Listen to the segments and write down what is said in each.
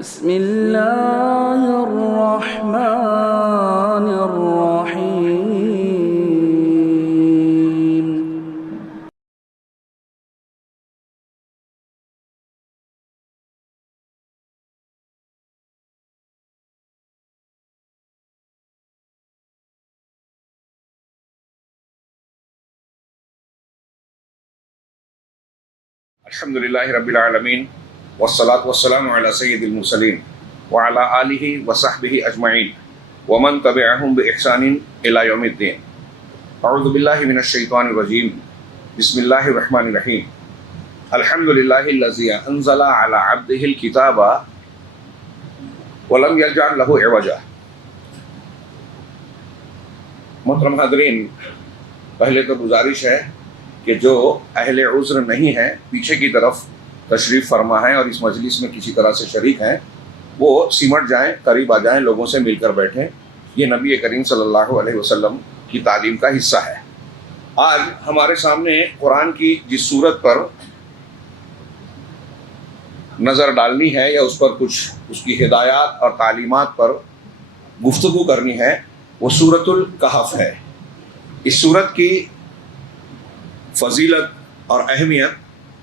بسم اللہ الرحمن الرحیم۔ الحمدللہ رب العالمین والصلاة والسلام علی سید المرسلین وعلی آلہ وصحبہ اجمعین ومن تبعہم بإحسان الی یوم الدین۔ اعوذ باللہ من الشیطان الرجیم، بسم اللہ الرحمن الرحیم۔ الحمدللہ الذی انزل علی عبدہ الکتاب ولم یجعل لہ عوجا۔ محترم حاضرین، پہلے تو گزارش ہے کہ جو اہل عذر نہیں ہیں پیچھے کی طرف تشریف فرما ہیں اور اس مجلس میں کسی طرح سے شریک ہیں، وہ سمٹ جائیں، قریب آ جائیں، لوگوں سے مل کر بیٹھیں۔ یہ نبی کریم صلی اللہ علیہ وسلم کی تعلیم کا حصہ ہے۔ آج ہمارے سامنے قرآن کی جس صورت پر نظر ڈالنی ہے یا اس پر کچھ اس کی ہدایات اور تعلیمات پر گفتگو کرنی ہے، وہ سورۃ الکہف ہے۔ اس سورت کی فضیلت اور اہمیت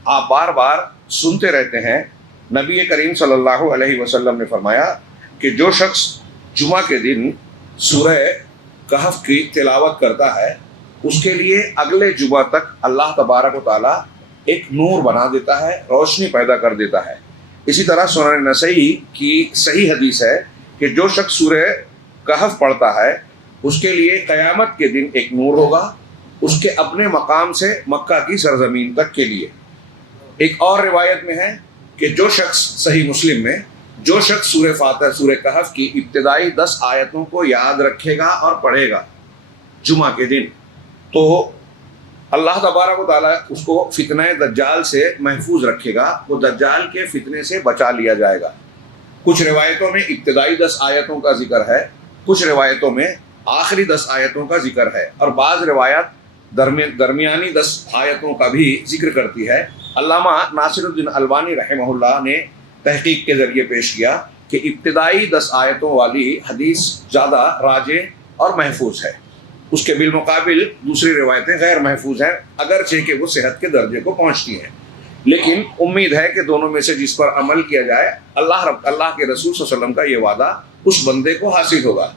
آپ بار بار سنتے رہتے ہیں۔ نبی کریم صلی اللہ علیہ وسلم نے فرمایا کہ جو شخص جمعہ کے دن سورہ کہف کی تلاوت کرتا ہے، اس کے لیے اگلے جمعہ تک اللہ تبارک و تعالیٰ ایک نور بنا دیتا ہے، روشنی پیدا کر دیتا ہے۔ اسی طرح سنن نسائی کی صحیح حدیث ہے کہ جو شخص سورہ کہف پڑھتا ہے، اس کے لیے قیامت کے دن ایک نور ہوگا، اس کے اپنے مقام سے مکہ کی سرزمین تک کے لیے۔ ایک اور روایت میں ہے کہ جو شخص، صحیح مسلم میں، جو شخص سورہ فاتحہ، سورہ کہف کی ابتدائی 10 آیتوں کو یاد رکھے گا اور پڑھے گا جمعہ کے دن، تو اللہ تبارک و تعالیٰ اس کو فتنہ دجال سے محفوظ رکھے گا، وہ دجال کے فتنے سے بچا لیا جائے گا۔ کچھ روایتوں میں ابتدائی 10 آیتوں کا ذکر ہے، کچھ روایتوں میں آخری 10 آیتوں کا ذکر ہے، اور بعض روایات درمیانی 10 آیتوں کا بھی ذکر کرتی ہے۔ علامہ ناصر الدین البانی رحمہ اللہ نے تحقیق کے ذریعے پیش کیا کہ ابتدائی 10 آیتوں والی حدیث زیادہ راجح اور محفوظ ہے، اس کے بالمقابل دوسری روایتیں غیر محفوظ ہیں، اگرچہ کہ وہ صحت کے درجے کو پہنچتی ہیں، لیکن امید ہے کہ دونوں میں سے جس پر عمل کیا جائے، اللہ کے رسول صلی اللہ علیہ وسلم کا یہ وعدہ اس بندے کو حاصل ہوگا۔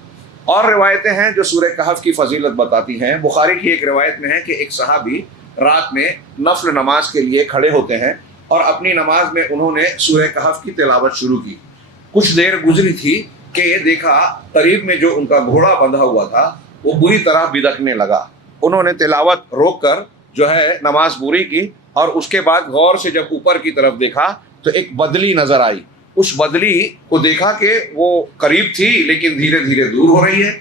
اور روایتیں ہیں جو سورہ کہف کی فضیلت بتاتی ہیں۔ بخاری کی ایک روایت میں ہے کہ ایک صحابی رات میں نفل نماز کے لیے کھڑے ہوتے ہیں اور اپنی نماز میں انہوں نے سورہ کہف کی تلاوت شروع کی۔ کچھ دیر گزری تھی کہ دیکھا قریب میں جو ان کا گھوڑا بندھا ہوا تھا وہ بری طرح بدکنے لگا۔ انہوں نے تلاوت روک کر جو ہے نماز پوری کی، اور اس کے بعد غور سے جب اوپر کی طرف دیکھا تو ایک بدلی نظر آئی۔ اس بدلی کو دیکھا کہ وہ قریب تھی لیکن دھیرے دھیرے دور ہو رہی ہے۔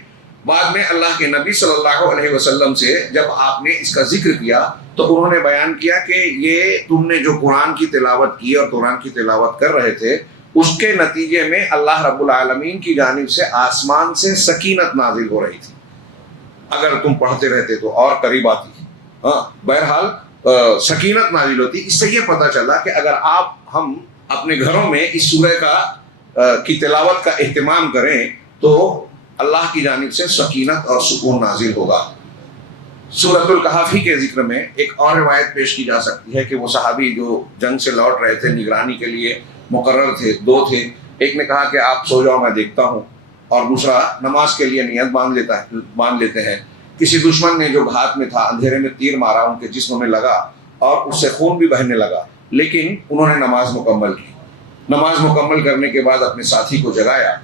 بعد میں اللہ کے نبی صلی اللہ علیہ وسلم سے جب آپ نے اس کا ذکر کیا تو انہوں نے بیان کیا کہ یہ تم نے جو قرآن کی تلاوت کی اور قرآن کی تلاوت کر رہے تھے، اس کے نتیجے میں اللہ رب العالمین کی جانب سے آسمان سے سکینت نازل ہو رہی تھی، اگر تم پڑھتے رہتے تو اور قریب آتی۔ بہرحال سکینت نازل ہوتی۔ اس سے یہ پتہ چلا کہ اگر ہم اپنے گھروں میں اس سورہ کی تلاوت کا اہتمام کریں تو اللہ کی جانب سے سکینت اور سکون نازل ہوگا۔ سورۃ الکہف کے ذکر میں ایک اور روایت پیش کی جا سکتی ہے کہ وہ صحابی جو جنگ سے لوٹ رہے تھے، نگرانی کے لیے مقرر تھے، 2 تھے۔ ایک نے کہا کہ آپ سو جاؤ، میں دیکھتا ہوں، اور دوسرا نماز کے لیے نیت باندھ لیتے ہیں۔ کسی دشمن نے جو ہاتھ میں تھا اندھیرے میں تیر مارا، ان کے جسم میں لگا اور اس سے خون بھی بہنے لگا، لیکن انہوں نے نماز مکمل کی۔ نماز مکمل کرنے کے بعد اپنے ساتھی کو جگایا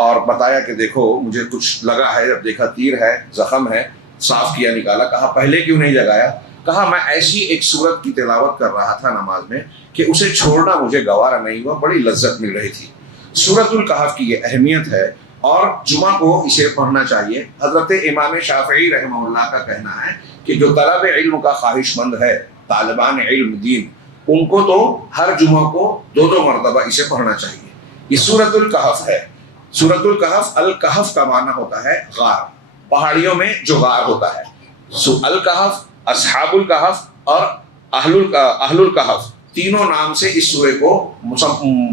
اور بتایا کہ دیکھو مجھے کچھ لگا ہے، جب دیکھا تیر ہے، زخم ہے، صاف کیا، نکالا۔ کہا پہلے کیوں نہیں جگایا؟ کہا میں ایسی ایک سورت کی تلاوت کر رہا تھا نماز میں کہ اسے چھوڑنا مجھے گوارا نہیں ہوا، بڑی لذت مل رہی تھی۔ سورۃ الکہف کی یہ اہمیت ہے اور جمعہ کو اسے پڑھنا چاہیے۔ حضرت امام شافعی رحمہ اللہ کا کہنا ہے کہ جو طلب علم کا خواہش مند ہے، طالبان علم دین، ان کو تو ہر جمعہ کو 2 مرتبہ اسے پڑھنا چاہیے۔ یہ سورۃ الکہف ہے۔ سورۃ الکہف، الکہف کا معنی ہوتا ہے غار، پہاڑیوں میں جو غار ہوتا ہے۔ الکہف، اصحاب الکہف اور اہل الکہف تینوں نام سے اس سورہ کو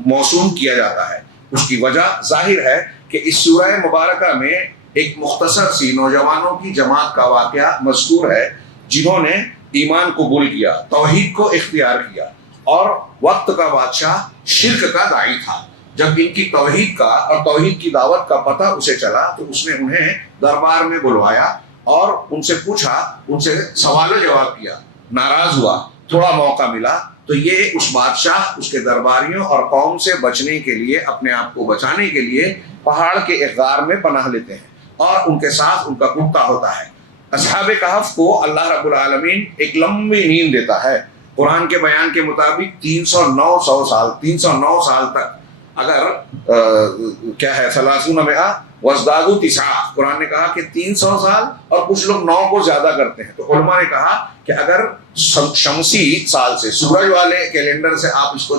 موسوم کیا جاتا ہے۔ اس کی وجہ ظاہر ہے کہ اس سورہ مبارکہ میں ایک مختصر سی نوجوانوں کی جماعت کا واقعہ مذکور ہے جنہوں نے ایمان قبول کیا، توحید کو اختیار کیا، اور وقت کا بادشاہ شرک کا داعی تھا۔ جب ان کی توحید کا اور توحید کی دعوت کا پتہ اسے چلا تو اس نے انہیں دربار میں بلوایا اور ان سے پوچھا، ان سے سوال و جواب کیا، ناراض ہوا، تھوڑا موقع ملا تو یہ اس بادشاہ، اس کے درباریوں اور قوم سے بچنے کے لیے، اپنے آپ کو بچانے کے لیے پہاڑ کے ایک غار میں پناہ لیتے ہیں اور ان کے ساتھ ان کا کتا ہوتا ہے۔ اصحاب کہف کو اللہ رب العالمین ایک لمبی نیند دیتا ہے۔ قرآن کے بیان کے مطابق 309 سال تک، اگر کیا ہے 30 مئہ وازدادوا 9، قرآن نے کہا کہ 300 سال اور کچھ لوگ 9 کو زیادہ کرتے ہیں، تو علماء نے کہا کہ اگر شمسی سال سے، سورج والے کیلنڈر سے آپ اس کو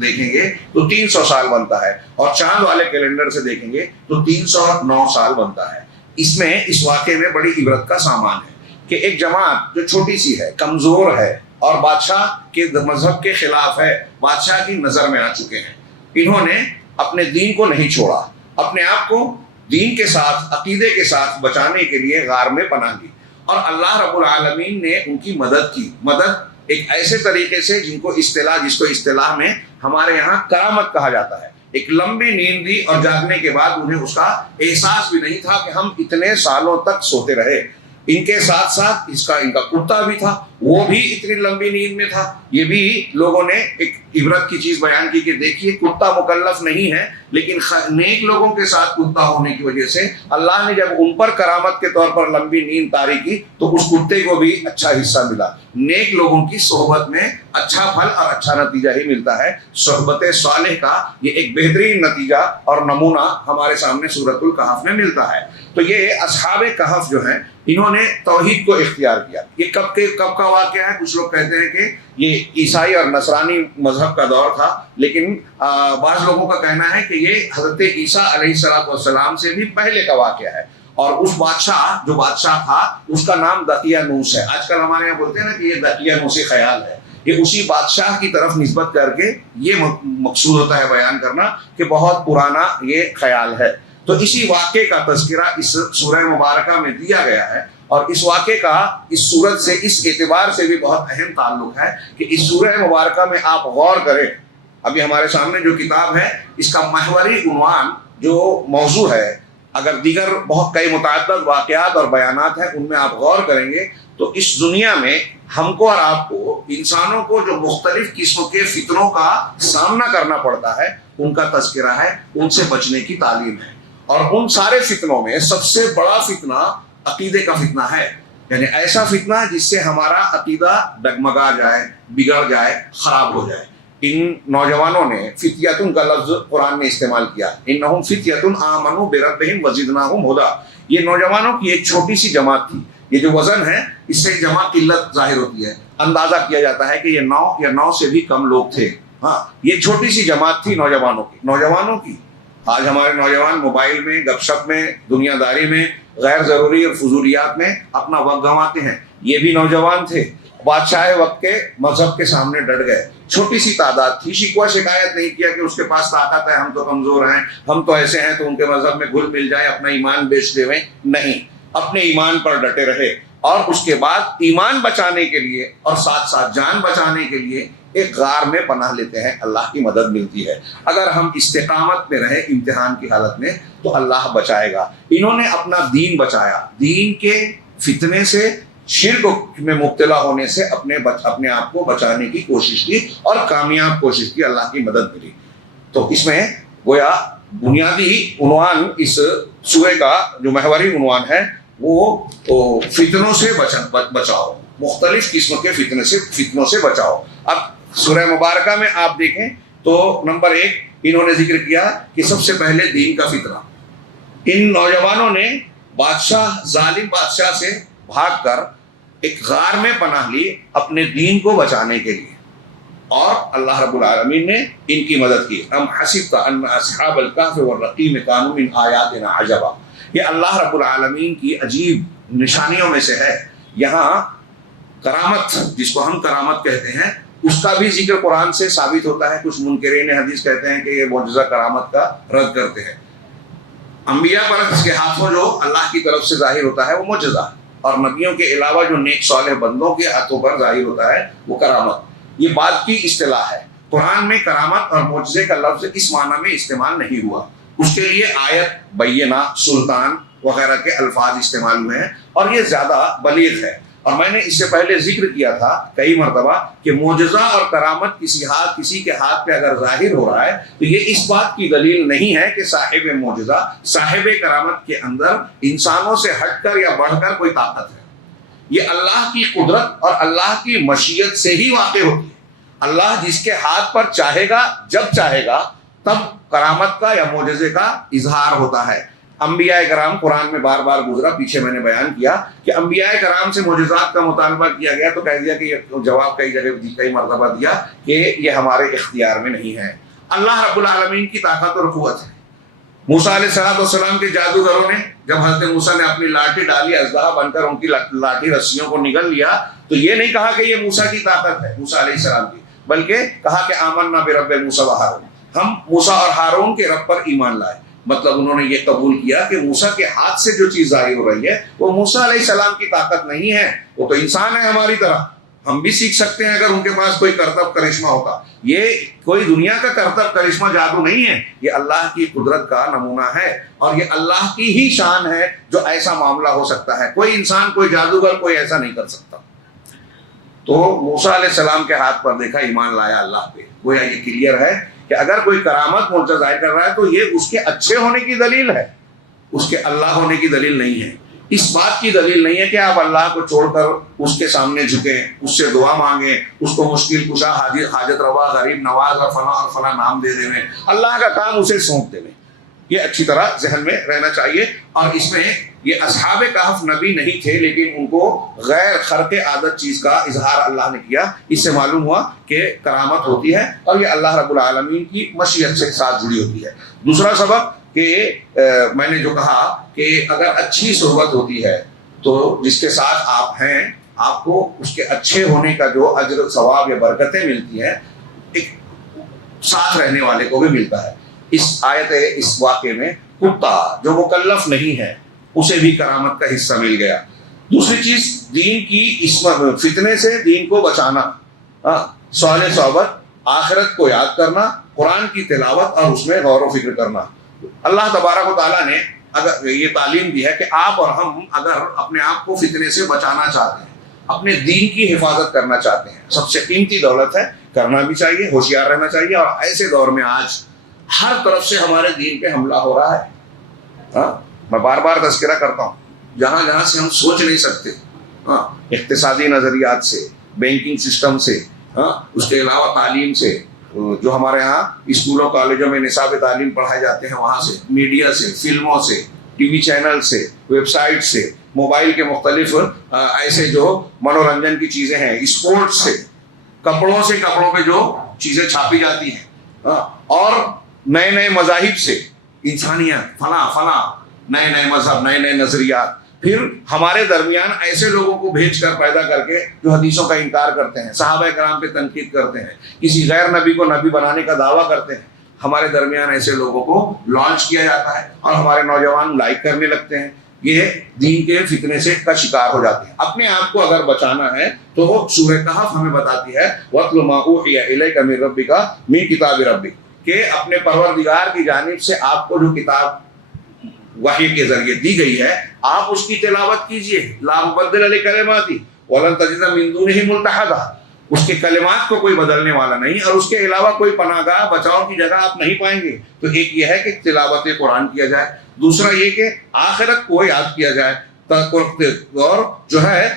دیکھیں گے تو 300 سال بنتا ہے، اور چاند والے کیلنڈر سے دیکھیں گے تو 309 سال بنتا ہے۔ اس میں، اس واقعے میں بڑی عبرت کا سامان ہے کہ ایک جماعت جو چھوٹی سی ہے، کمزور ہے اور بادشاہ کے مذہب کے خلاف ہے، بادشاہ کی نظر میں آ چکے ہیں، انہوں نے اپنے دین کو نہیں چھوڑا، اپنے آپ کو دین کے ساتھ، عقیدے کے ساتھ بچانے کے لیے غار میں پناہ لی، اور اللہ رب العالمین نے ان کی مدد کی۔ مدد ایک ایسے طریقے سے جس کو اصطلاح میں ہمارے یہاں کرامت کہا جاتا ہے۔ ایک لمبی نیند دی اور جاگنے کے بعد انہیں اس کا احساس بھی نہیں تھا کہ ہم اتنے سالوں تک سوتے رہے۔ ان کے ساتھ ساتھ ان کا کتا بھی تھا، وہ بھی اتنی لمبی نیند میں تھا۔ یہ بھی لوگوں نے ایک عبرت کی چیز بیان کی کہ دیکھیے، کتا مکلف نہیں ہے، لیکن نیک لوگوں کے ساتھ کتا ہونے کی وجہ سے اللہ نے جب ان پر کرامت کے طور پر لمبی نیند طاری کی تو اس کتے کو بھی اچھا حصہ ملا۔ نیک لوگوں کی صحبت میں اچھا پھل اور اچھا نتیجہ ہی ملتا ہے۔ صحبت صالح کا یہ ایک بہترین نتیجہ اور نمونہ ہمارے سامنے سورۃ الکہف میں ملتا ہے۔ تو یہ اصحاب کہف جو ہیں، انہوں نے توحید کو اختیار کیا۔ یہ کب کا واقعہ ہے؟ کچھ لوگ کہتے ہیں کہ یہ عیسائی اور نصرانی مذہب کا دور تھا، لیکن بعض لوگوں کا کہنا ہے کہ یہ حضرت عیسیٰ علیہ السلام سے بھی پہلے کا واقعہ ہے، اور اس بادشاہ جو بادشاہ تھا اس کا نام دقیانوس ہے۔ آج کل ہمارے یہاں بولتے ہیں نا کہ یہ دقیانوسی خیال ہے، یہ اسی بادشاہ کی طرف نسبت کر کے یہ مقصود ہوتا ہے بیان کرنا کہ بہت پرانا یہ خیال ہے۔ تو اسی واقعے کا تذکرہ اس سورہ مبارکہ میں دیا گیا ہے، اور اس واقعے کا اس سورت سے اس اعتبار سے بھی بہت اہم تعلق ہے کہ اس سورہ مبارکہ میں آپ غور کریں۔ ابھی ہمارے سامنے جو کتاب ہے، اس کا محوری عنوان جو موضوع ہے، اگر دیگر بہت کئی متعدد واقعات اور بیانات ہیں ان میں آپ غور کریں گے تو اس دنیا میں ہم کو اور آپ کو، انسانوں کو، جو مختلف قسم کے فتنوں کا سامنا کرنا پڑتا ہے ان کا تذکرہ ہے، ان سے بچنے کی تعلیم ہے۔ اور ان سارے فتنوں میں سب سے بڑا فتنہ عقیدے کا فتنہ ہے، یعنی ایسا فتنہ جس سے ہمارا عقیدہ ڈگمگا جائے، بگڑ جائے، خراب ہو جائے۔ ان نوجوانوں نے فتیتن کا لفظ قرآن نے استعمال کیا، انہم فتیتن آمنوا بربہم وزدناہم ہدی۔ یہ نوجوانوں کی ایک چھوٹی سی جماعت تھی۔ یہ جو وزن ہے اس سے جمع قلت ظاہر ہوتی ہے، اندازہ کیا جاتا ہے کہ یہ 9 یا 9 سے بھی کم لوگ تھے۔ ہاں، یہ چھوٹی سی جماعت تھی نوجوانوں کی۔ آج ہمارے نوجوان موبائل میں، گپ شپ میں، دنیا داری میں، غیر ضروری اور فضولیات میں اپنا وقت گنواتے ہیں۔ یہ بھی نوجوان تھے، بادشاہ وقت کے مذہب کے سامنے ڈٹ گئے۔ چھوٹی سی تعداد تھی، شکوہ شکایت نہیں کیا کہ اس کے پاس طاقت ہے، ہم تو کمزور ہیں، ہم تو ایسے ہیں تو ان کے مذہب میں گھل مل جائے، اپنا ایمان بیچ دے۔ نہیں، اپنے ایمان پر ڈٹے رہے، اور اس کے بعد ایمان بچانے کے لیے اور ساتھ ساتھ جان بچانے کے لیے ایک غار میں پناہ لیتے ہیں۔ اللہ کی مدد ملتی ہے۔ اگر ہم استقامت میں رہے امتحان کی حالت میں تو اللہ بچائے گا۔ انہوں نے اپنا دین بچایا، دین کے فتنے سے، شرک میں مبتلا ہونے سے اپنے آپ کو بچانے کی کوشش کی اور کامیاب کوشش کی، اللہ کی مدد ملی۔ تو اس میں گویا بنیادی عنوان اس سورہ کا جو محوری عنوان ہے وہ فتنوں سے بچاؤ، مختلف قسم کے فتنوں سے بچاؤ۔ اب سورہ مبارکہ میں آپ دیکھیں تو نمبر 1 انہوں نے ذکر کیا کہ سب سے پہلے دین کا فتنہ۔ ان نوجوانوں نے ظالم بادشاہ سے بھاگ کر ایک غار میں پناہ لی اپنے دین کو بچانے کے لیے، اور اللہ رب العالمین نے ان کی مدد کی۔ ام حسبت ان اصحاب الکہف والرقیم کانوا من آیاتنا عجبا۔ یہ اللہ رب العالمین کی عجیب نشانیوں میں سے ہے۔ یہاں کرامت، جس کو ہم کرامت کہتے ہیں، اس کا بھی ذکر قرآن سے ثابت ہوتا ہے. کچھ منکرین حدیث کہتے ہیں کہ یہ معجزہ کرامت کا رد کرتے ہیں. انبیاء پر اس کے ہاتھوں جو اللہ کی طرف سے ظاہر ہوتا ہے وہ معجزہ، اور نبیوں کے علاوہ جو نیک صالح بندوں کے ہاتھوں پر ظاہر ہوتا ہے وہ کرامت. یہ بات کی اصطلاح ہے. قرآن میں کرامت اور معجزے کا لفظ اس معنی میں استعمال نہیں ہوا. اس کے لیے آیت، بینہ، سلطان وغیرہ کے الفاظ استعمال ہوئے ہیں، اور یہ زیادہ بلیغ ہے. اور میں نے اس سے پہلے ذکر کیا تھا کئی مرتبہ کہ معجزہ اور کرامت کسی کے ہاتھ پہ اگر ظاہر ہو رہا ہے تو یہ اس بات کی دلیل نہیں ہے کہ صاحب معجزہ، صاحب کرامت کے اندر انسانوں سے ہٹ کر یا بڑھ کر کوئی طاقت ہے. یہ اللہ کی قدرت اور اللہ کی مشیت سے ہی واقع ہوتی ہے. اللہ جس کے ہاتھ پر چاہے گا، جب چاہے گا، تب کرامت کا یا معجزے کا اظہار ہوتا ہے. انبیاء کرام قرآن میں بار بار گزرا، پیچھے میں نے بیان کیا کہ انبیاء کرام سے معجزات کا مطالبہ کیا گیا تو کہہ دیا کہ یہ جواب کئی جگہ کئی مرتبہ دیا کہ یہ ہمارے اختیار میں نہیں ہے. اللہ رب العالمین کی طاقت اور قوت ہے. موسیٰ علیہ السلام کے جادوگروں نے جب حضرت موسیٰ نے اپنی لاٹھی ڈالی، اژدہا بن کر ان کی لاٹھی رسیوں کو نگل لیا، تو یہ نہیں کہا کہ یہ موسیٰ کی طاقت ہے، موسیٰ علیہ السلام کی، بلکہ کہا کہ آمنا برب موسیٰ و ہارون، ہم موسیٰ اور ہارون کے رب پر ایمان لائے. مطلب انہوں نے یہ قبول کیا کہ موسیٰ کے ہاتھ سے جو چیز ظاہر ہو رہی ہے وہ موسیٰ علیہ السلام کی طاقت نہیں ہے، وہ تو انسان ہے ہماری طرح. ہم بھی سیکھ سکتے ہیں اگر ان کے پاس کوئی کرتب کرشمہ ہوتا. یہ کوئی دنیا کا کرتب کرشمہ جادو نہیں ہے، یہ اللہ کی قدرت کا نمونہ ہے، اور یہ اللہ کی ہی شان ہے جو ایسا معاملہ ہو سکتا ہے. کوئی انسان، کوئی جادوگر، کوئی ایسا نہیں کر سکتا. تو موسیٰ علیہ السلام کے ہاتھ پر دیکھا، ایمان لایا اللہ پہ. گویا یہ کلیئر ہے کہ اگر کوئی کرامت معجزہ ظاہر کر رہا ہے تو یہ اس کے اچھے ہونے کی دلیل ہے، اس کے اللہ ہونے کی دلیل نہیں ہے. اس بات کی دلیل نہیں ہے کہ آپ اللہ کو چھوڑ کر اس کے سامنے جھکیں، اس سے دعا مانگیں، اس کو مشکل کشا، حاجت روا، غریب نواز اور فلاں نام دے دیں. اللہ کا کام اسے سونپ دیں. یہ اچھی طرح ذہن میں رہنا چاہیے. اور اس میں یہ اصحاب کہف نبی نہیں تھے، لیکن ان کو غیر خرق عادت چیز کا اظہار اللہ نے کیا. اس سے معلوم ہوا کہ کرامت ہوتی ہے اور یہ اللہ رب العالمین کی مشیت سے ساتھ جڑی ہوتی ہے. دوسرا سبب کہ میں نے جو کہا کہ اگر اچھی صحبت ہوتی ہے تو جس کے ساتھ آپ ہیں، آپ کو اس کے اچھے ہونے کا جو اجر ثواب یا برکتیں ملتی ہیں، ایک ساتھ رہنے والے کو بھی ملتا ہے. اس آیت، اس واقعے میں کتا جو مکلف نہیں ہے اسے بھی کرامت کا حصہ مل گیا. دوسری چیز، دین کی فتنے سے دین کو بچانا، صالح صحبت، آخرت کو یاد کرنا، قرآن کی تلاوت اور اس میں غور و فکر کرنا. اللہ تبارک و تعالیٰ نے اگر یہ تعلیم دی ہے کہ آپ اور ہم اگر اپنے آپ کو فتنے سے بچانا چاہتے ہیں، اپنے دین کی حفاظت کرنا چاہتے ہیں، سب سے قیمتی دولت ہے، کرنا بھی چاہیے، ہوشیار رہنا چاہیے. اور ایسے دور میں آج ہر طرف سے ہمارے دین پہ حملہ ہو رہا ہے. میں بار بار تذکرہ کرتا ہوں، جہاں جہاں سے ہم سوچ نہیں سکتے، اقتصادی نظریات سے، بینکنگ سسٹم سے، اس کے علاوہ تعلیم سے، جو ہمارے ہاں اسکولوں کالجوں میں نصاب تعلیم پڑھائے جاتے ہیں وہاں سے، میڈیا سے، فلموں سے، ٹی وی چینل سے، ویب سائٹ سے، موبائل کے مختلف ایسے جو منورنجن کی چیزیں ہیں، اسپورٹس سے، کپڑوں سے، کپڑوں پہ جو چیزیں چھاپی جاتی ہیں، اور نئے نئے مذاہب سے، انسانیت، فلاں نئے نئے مذہب، نئے نئے نظریات. پھر ہمارے درمیان ایسے لوگوں کو بھیج کر پیدا کر کے جو حدیثوں کا انکار کرتے ہیں، صحابہ کرام پہ تنقید کرتے ہیں، کسی غیر نبی کو نبی بنانے کا دعویٰ کرتے ہیں. ہمارے درمیان ایسے لوگوں کو لانچ کیا جاتا ہے اور ہمارے نوجوان لائک کرنے لگتے ہیں. یہ دین کے فتنے سے کا شکار ہو جاتے ہیں. اپنے آپ کو اگر بچانا ہے تو سورہ کہف ہمیں بتاتی ہے وَاتْلُ مَا أُوحِيَ إِلَيْكَ مِن رَبِّكَ مِن کِتَابِ رَبِّكَ، کہ اپنے پروردگار کی جانب سے آپ کو جو کتاب وحی کے ذریعے دی گئی ہے آپ اس کی تلاوت کیجئے. لا مبدل لکلماتی وَلَن تَجِدَ مِن دُونِهِ مُلْتَحَدًا، اس کے کلمات کو کوئی بدلنے والا نہیں اور اس کے علاوہ کوئی پناہ گاہ، بچاؤ کی جگہ آپ نہیں پائیں گے. تو ایک یہ ہے کہ تلاوت قرآن کیا جائے، دوسرا یہ کہ آخرت کو یاد کیا جائے، اور جو ہے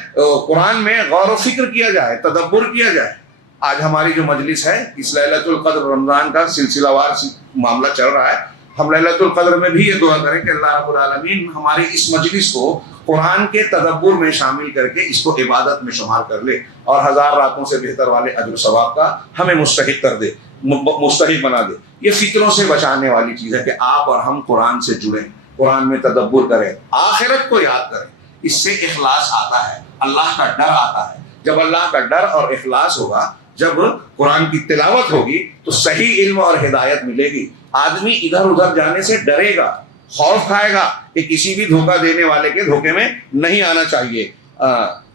قرآن میں غور و فکر کیا جائے، تدبر کیا جائے. آج ہماری جو مجلس ہے، اس لیلۃ القدر رمضان کا سلسلہ وار معاملہ چل رہا ہے، ہم لیلۃ القدر میں بھی یہ دعا کریں کہ اللہ رب العالمین ہماری اس مجلس کو قرآن کے تدبر میں شامل کر کے اس کو عبادت میں شمار کر لے، اور 1000 راتوں سے بہتر والے اجر و ثواب کا ہمیں مستحق کر دے، مستحق بنا دے. یہ فتنوں سے بچانے والی چیز ہے کہ آپ اور ہم قرآن سے جڑیں، قرآن میں تدبر کریں، آخرت کو یاد کریں. اس سے اخلاص آتا ہے، اللہ کا ڈر آتا ہے. جب اللہ کا ڈر اور اخلاص ہوگا جب قرآن کی تلاوت ہوگی تو صحیح علم اور ہدایت ملے گی. آدمی ادھر ادھر جانے سے ڈرے گا, خوف کھائے گا کہ کسی بھی دھوکہ دینے والے کے دھوکے میں نہیں آنا چاہیے.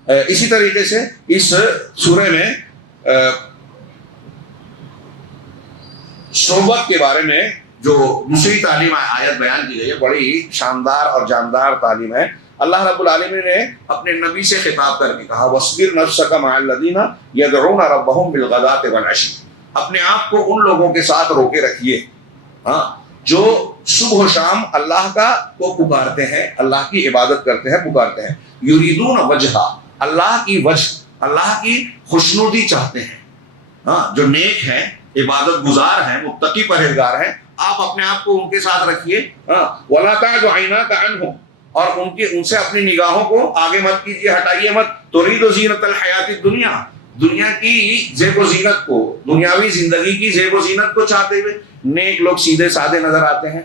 اسی طریقے سے اس سورہ میں صحبت کے بارے میں جو دوسری تعلیم آیت بیان کی گئی ہے, بڑی شاندار اور جاندار تعلیم ہے. اللہ رب العالمین نے اپنے نبی سے خطاب کر کے کہا وَاصْبِرْ نَفْسَكَ مَعَ الَّذِينَ يَدْعُونَ رَبَّهُمْ بِالْغَدَاةِ وَالْعَشِيِّ. اپنے آپ کو ان لوگوں کے ساتھ روکے رکھیے جو صبح و شام اللہ کو پکارتے ہیں, اللہ کی عبادت کرتے ہیں, پکارتے ہیں. یریدون وجہ, اللہ کی وجہ, اللہ کی خوشنودی چاہتے ہیں. جو نیک ہیں, عبادت گزار ہیں, متقی پرہیزگار ہیں, آپ اپنے آپ کو ان کے ساتھ رکھیے. وَلَا تَعْدُ عَيْنَاكَ عَنْهُمْ, اور ان سے اپنی نگاہوں کو آگے مت کیجیے, ہٹائیے مت. تُرِيدُ زِينَةَ الْحَيَاةِ الدُّنْيَا, دنیا کی زیب و زینت کو, دنیاوی زندگی کی زیب و زینت کو چاہتے ہوئے. نیک لوگ سیدھے سادے نظر آتے ہیں,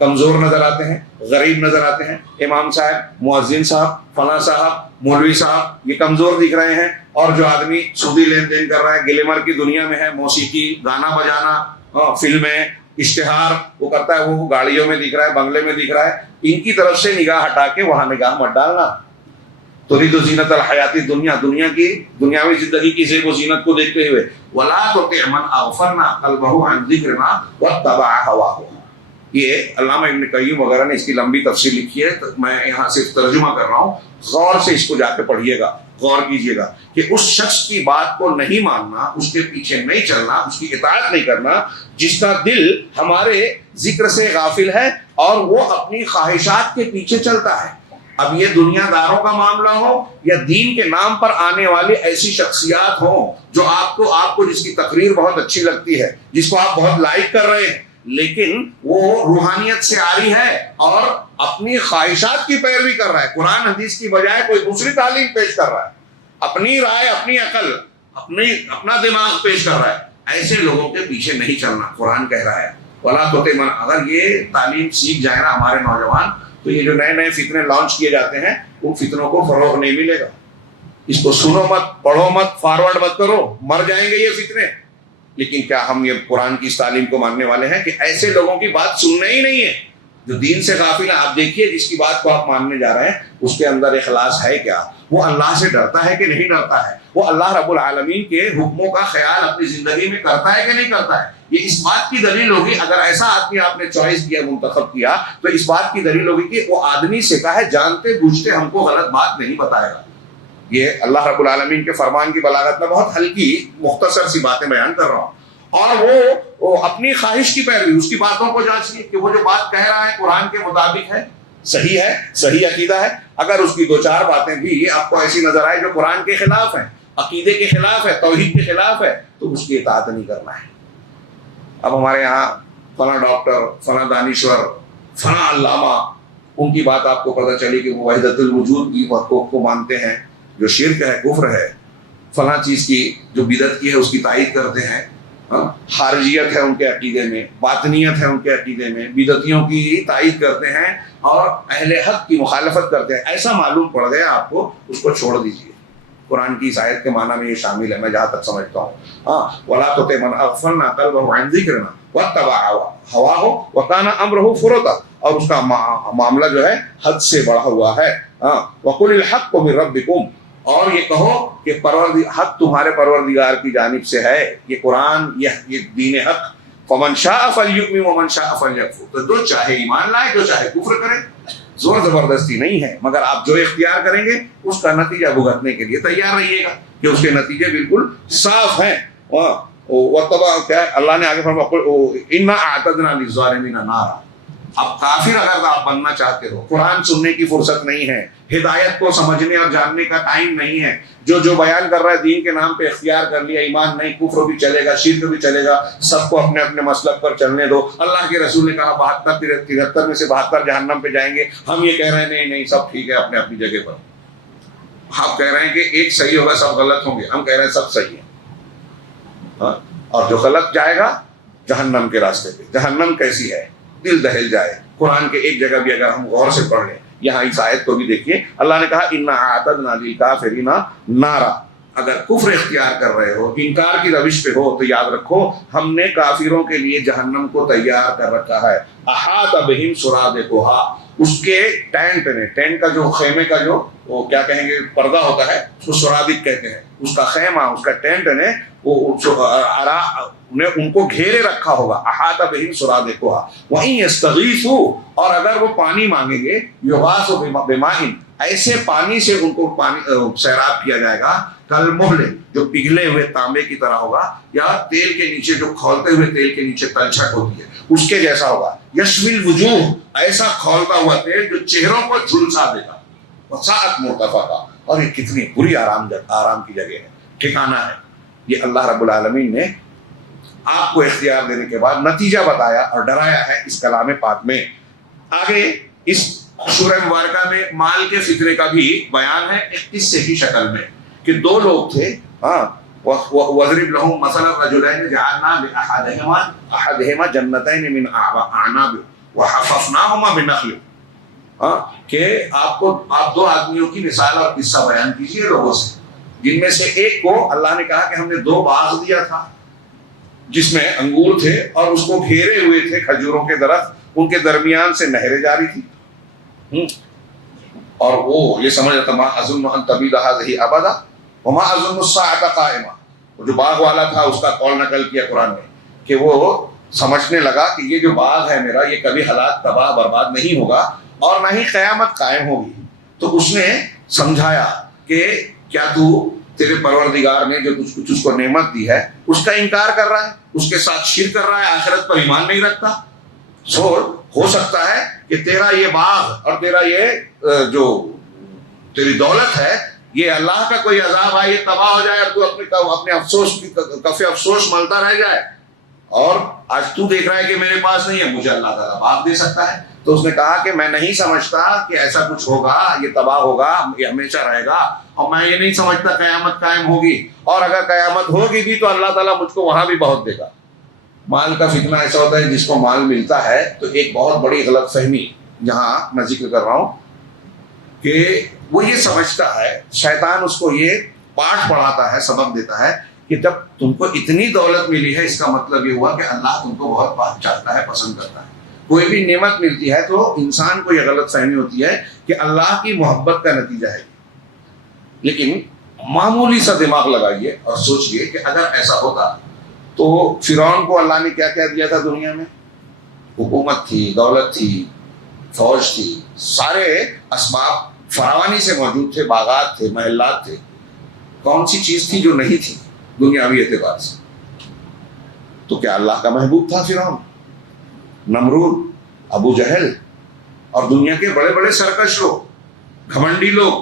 کمزور نظر آتے ہیں, غریب نظر آتے ہیں. امام صاحب, مؤذن صاحب, فلاں صاحب, مولوی صاحب, یہ کمزور دکھ رہے ہیں. اور جو آدمی سودی لین دین کر رہا ہے, گلیمر کی دنیا میں ہے, موسیقی, گانا بجانا, فلمیں, اشتہار وہ کرتا ہے, وہ گاڑیوں میں دکھ رہا ہے, بنگلے میں دکھ رہا ہے, ان کی طرف سے نگاہ ہٹا کے وہاں نگاہ مت ڈالنا. تريد زینت الحیات الدنیا, دنیا کی دنیاوی زندگی کی زیب و زینت کو دیکھتے ہوئے. ولا تطع من اغفلنا قلبه عن ذکرنا واتبع هواه. یہ علامہ ابن قیم وغیرہ نے اس کی لمبی تفسیر لکھی ہے, میں یہاں صرف ترجمہ کر رہا ہوں. غور سے اس کو جا کے پڑھیے گا, غور کیجیے گا کہ اس شخص کی بات کو نہیں ماننا, اس کے پیچھے نہیں چلنا, اس کی اطاعت نہیں کرنا جس کا دل ہمارے ذکر سے غافل ہے اور وہ اپنی خواہشات کے پیچھے چلتا ہے. اب یہ دنیا داروں کا معاملہ ہو یا دین کے نام پر آنے والی ایسی شخصیات ہوں جو آپ کو جس کی تقریر بہت اچھی لگتی ہے, جس کو آپ بہت لائک کر رہے ہیں, لیکن وہ روحانیت سے آری ہے اور اپنی خواہشات کی پیروی کر رہا ہے, قرآن حدیث کی بجائے کوئی دوسری تعلیم پیش کر رہا ہے, اپنی رائے, اپنی عقل, اپنا دماغ پیش کر رہا ہے. ایسے لوگوں کے پیچھے نہیں چلنا. قرآن کہہ رہا ہے ولا تطع من, اگر یہ تعلیم سیکھ جائے نا ہمارے نوجوان, تو یہ جو نئے نئے فتنے لانچ کیے جاتے ہیں ان فتنوں کو فروغ نہیں ملے گا. اس کو سنو مت, پڑھو مت, فارورڈ مت کرو, مر جائیں گے یہ فتنے. لیکن کیا ہم یہ قرآن کی اس تعلیم کو ماننے والے ہیں کہ ایسے لوگوں کی بات سننا ہی نہیں ہے جو دین سے غافل ہے؟ آپ دیکھیے جس کی بات کو آپ ماننے جا رہے ہیں اس کے اندر اخلاص ہے کیا؟ وہ اللہ سے ڈرتا ہے کہ نہیں ڈرتا ہے؟ وہ اللہ رب العالمین کے حکموں کا خیال اپنی زندگی میں کرتا ہے کہ نہیں کرتا ہے؟ یہ اس بات کی دلیل ہوگی, اگر ایسا آدمی آپ نے چوائس کیا, منتخب کیا, تو اس بات کی دلیل ہوگی کہ وہ آدمی سے کہا ہے جانتے بوجھتے ہم کو غلط بات نہیں بتائے گا. یہ اللہ رب العالمین کے فرمان کی بلاغت میں بہت ہلکی مختصر سی باتیں بیان کر رہا ہوں. اور وہ اپنی خواہش کی پیروی, اس کی باتوں کو جانچیے کہ وہ جو بات کہہ رہا ہے قرآن کے مطابق ہے, صحیح عقیدہ ہے. اگر اس کی دو چار باتیں بھی آپ کو ایسی نظر آئے جو قرآن کے خلاف ہیں, عقیدے کے خلاف ہے, توحید کے خلاف ہے, تو اس کی اطاعت نہیں کرنا ہے. اب ہمارے یہاں فلاں ڈاکٹر, فلاں دانشور, فلاں علامہ, ان کی بات آپ کو پتہ چلی کہ وہ وحدت الوجود کی حقوق کو مانتے ہیں, جو شرک ہے, کفر ہے, فلاں چیز کی جو بدعت کی ہے اس کی تائید کرتے ہیں, خارجیت ہے ان کے عقیدے میں, باطنیت ہے ان کے عقیدے میں, بدعتیوں کی تائید کرتے ہیں اور اہل حق کی مخالفت کرتے ہیں. ایسا معلوم پڑ گیا آپ کو, اس کو چھوڑ دیجیے. قرآن کی اس آیت کے معنی میں یہ شامل ہے, میں جہاں تک سمجھتا ہوں. وَلَا تُطِعْ مَنْ أَغْفَلْنَا قَلْبَهُ عَنْ ذِكْرِنَا وَاتَّبَعَ هَوَاهُ وَكَانَ أَمْرُهُ فُرُطًا, اور اس کا معاملہ جو ہے حد سے بڑھا ہوا ہے. وَقُلِ الْحَقُّ مِنْ رَبِّكُمْ, اور یہ کہو کہ حق تمہارے پروردگار کی جانب سے ہے. یہ قرآن, یہ دین حق. فَمَنْ شَاءَ فَلْيُؤْمِنْ وَمَنْ شَاءَ فَلْيَكْفُرْ, تو جو چاہے ایمان لائے, جو چاہے کفر کرے. زور زبردستی نہیں ہے, مگر آپ جو اختیار کریں گے اس کا نتیجہ بھگتنے کے لیے تیار رہیے گا کہ اس کے نتیجے بالکل صاف ہیں. کیا اللہ نے آگے فرمایا اِنَّا أَعْتَدْنَا لِلظَّالِمِينَ نَارًا. اب کافر اگر آپ بننا چاہتے ہو, قرآن سننے کی فرصت نہیں ہے, ہدایت کو سمجھنے اور جاننے کا ٹائم نہیں ہے, جو بیان کر رہا ہے دین کے نام پہ اختیار کر لیا, ایمان نہیں, کفر بھی چلے گا, شرک بھی چلے گا, سب کو اپنے اپنے مسلک پر چلنے دو. اللہ کے رسول نے کہا 73 میں سے 72 جہنم پہ جائیں گے. ہم یہ کہہ رہے ہیں نہیں سب ٹھیک ہے اپنے اپنی جگہ پر. آپ کہہ رہے ہیں کہ ایک صحیح ہوگا, سب غلط ہوں گے. ہم کہہ رہے ہیں سب صحیح ہے, اور جو غلط جائے گا جہنم کے راستے پہ. جہنم کیسی ہے, دل دہل جائے. قرآن کے ایک جگہ بھی اگر ہم غور سے پڑھ لیں, یہاں اس آیت کو بھی دیکھیے, اللہ نے کہا اِنَّا أَعْتَدْنَا لِلْكَافِرِينَ نَارًا. اگر کفر اختیار کر رہے ہو، انکار کی روش پہ ہو، تو یاد رکھو ہم نے کافروں کے لیے جہنم کو تیار کر رکھا ہے. احاط بہم سرادقھا، اس کے ٹینٹ نے، ٹینٹ کا جو خیمے کا جو وہ کیا کہیں گے پردہ ہوتا ہے اس کو سرادق کہتے ہیں، اس کا خیمہ، اس کا ٹینٹ نے وہ ان کو گھیرے رکھا ہوگا. احاط بہم سرادقھا وَإِن يَسْتَغِيثُوا، اور اگر وہ پانی مانگیں گے، يُغَاثُوا بِمَاءٍ، ایسے پانی سے ان کو پانی سیراب کیا جائے گا، کالمہل، جو پگھلے ہوئے تانبے کی طرح ہوگا، یا تیل کے نیچے جو کھولتے ہوئے تیل کے نیچے تلچھٹ ہوتی ہے اس کے جیسا ہوگا. یشوی الوجوہ، ایسا کھولتا ہوا تیل جو چہروں کو جھلسا دے گا. وساعت مرتفقہ، اور یہ کتنی بری آرام کی جگہ ہے، ٹھکانہ ہے. یہ اللہ رب العالمین نے آپ کو اختیار دینے کے بعد نتیجہ بتایا اور ڈرایا ہے اس کلام پاک میں. آگے اس سورہ مبارکہ میں مال کے فطرے کا بھی بیان ہے ایک قصے کی شکل میں، کہ دو لوگ تھے. وَاضْرِبْ لَهُم مَثَلًا رَجُلَيْنِ جَعَلْنَا لِأَحَدِهِمَا جَنَّتَيْنِ مِنْ أَعْنَابٍ وَحَفَفْنَاهُمَا بِنَخْلٍ، کہ آپ دو آدمیوں کی مثال اور قصہ بیان کیجیے لوگوں سے، جن میں سے ایک کو اللہ نے کہا کہ ہم نے 2 باغ دیا تھا جس میں انگور تھے اور اس کو گھیرے ہوئے تھے کھجوروں کے درخت، ان کے درمیان سے نہریں جاری تھی. اور وہ یہ سمجھ رہا تھا ما اظن ان تبید هذه ابدا وما اظن الساعه قائمه. وہ جو باغ والا تھا اس کا قول نقل کیا قرآن میں کہ وہ سمجھنے لگا کہ یہ جو باغ ہے میرا یہ کبھی ہلاک تباہ برباد نہیں ہوگا اور نہ ہی قیامت قائم ہوگی. تو اس نے سمجھایا کہ کیا تیرے پروردگار نے جو تجھ کو نعمت دی ہے اس کا انکار کر رہا ہے، اس کے ساتھ شرک کر رہا ہے، آخرت پر ایمان نہیں رکھتا. ہو سکتا ہے کہ تیرا یہ باغ اور تیرا یہ جو تیری دولت ہے یہ اللہ کا کوئی عذاب آئے، یہ تباہ ہو جائے اور تو اپنے افسوس کفے افسوس ملتا رہ جائے. اور آج تو دیکھ رہا ہے کہ میرے پاس نہیں ہے، مجھے اللہ تعالیٰ باغ دے سکتا ہے. تو اس نے کہا کہ میں نہیں سمجھتا کہ ایسا کچھ ہوگا، یہ تباہ ہوگا، یہ ہمیشہ رہے گا، اور میں یہ نہیں سمجھتا قیامت قائم ہوگی، اور اگر قیامت ہوگی بھی تو اللہ تعالیٰ مجھ کو وہاں بھی بہت دے گا. مال کا فتنہ ایسا ہوتا ہے جس کو مال ملتا ہے تو ایک بہت بڑی غلط فہمی یہاں میں ذکر کر رہا ہوں کہ وہ یہ سمجھتا ہے، شیطان اس کو یہ پاٹھ پڑھاتا ہے، سبق دیتا ہے کہ جب تم کو اتنی دولت ملی ہے اس کا مطلب یہ ہوا کہ اللہ تم کو بہت چاہتا ہے، پسند کرتا ہے. کوئی بھی نعمت ملتی ہے تو انسان کو یہ غلط فہمی ہوتی ہے کہ اللہ کی محبت کا نتیجہ ہے. لیکن معمولی سا دماغ لگائیے اور سوچئے کہ اگر ایسا ہوتا تو فرعون کو اللہ نے کیا دیا تھا دنیا میں؟ حکومت تھی، دولت تھی، فوج تھی، سارے اسباب فراوانی سے موجود تھے، باغات تھے، محلات تھے. کون سی چیز تھی جو نہیں تھی دنیاوی اعتبار سے؟ تو کیا اللہ کا محبوب تھا فرعون، نمرود، ابو جہل اور دنیا کے بڑے بڑے سرکش لوگ، گھمنڈی لوگ،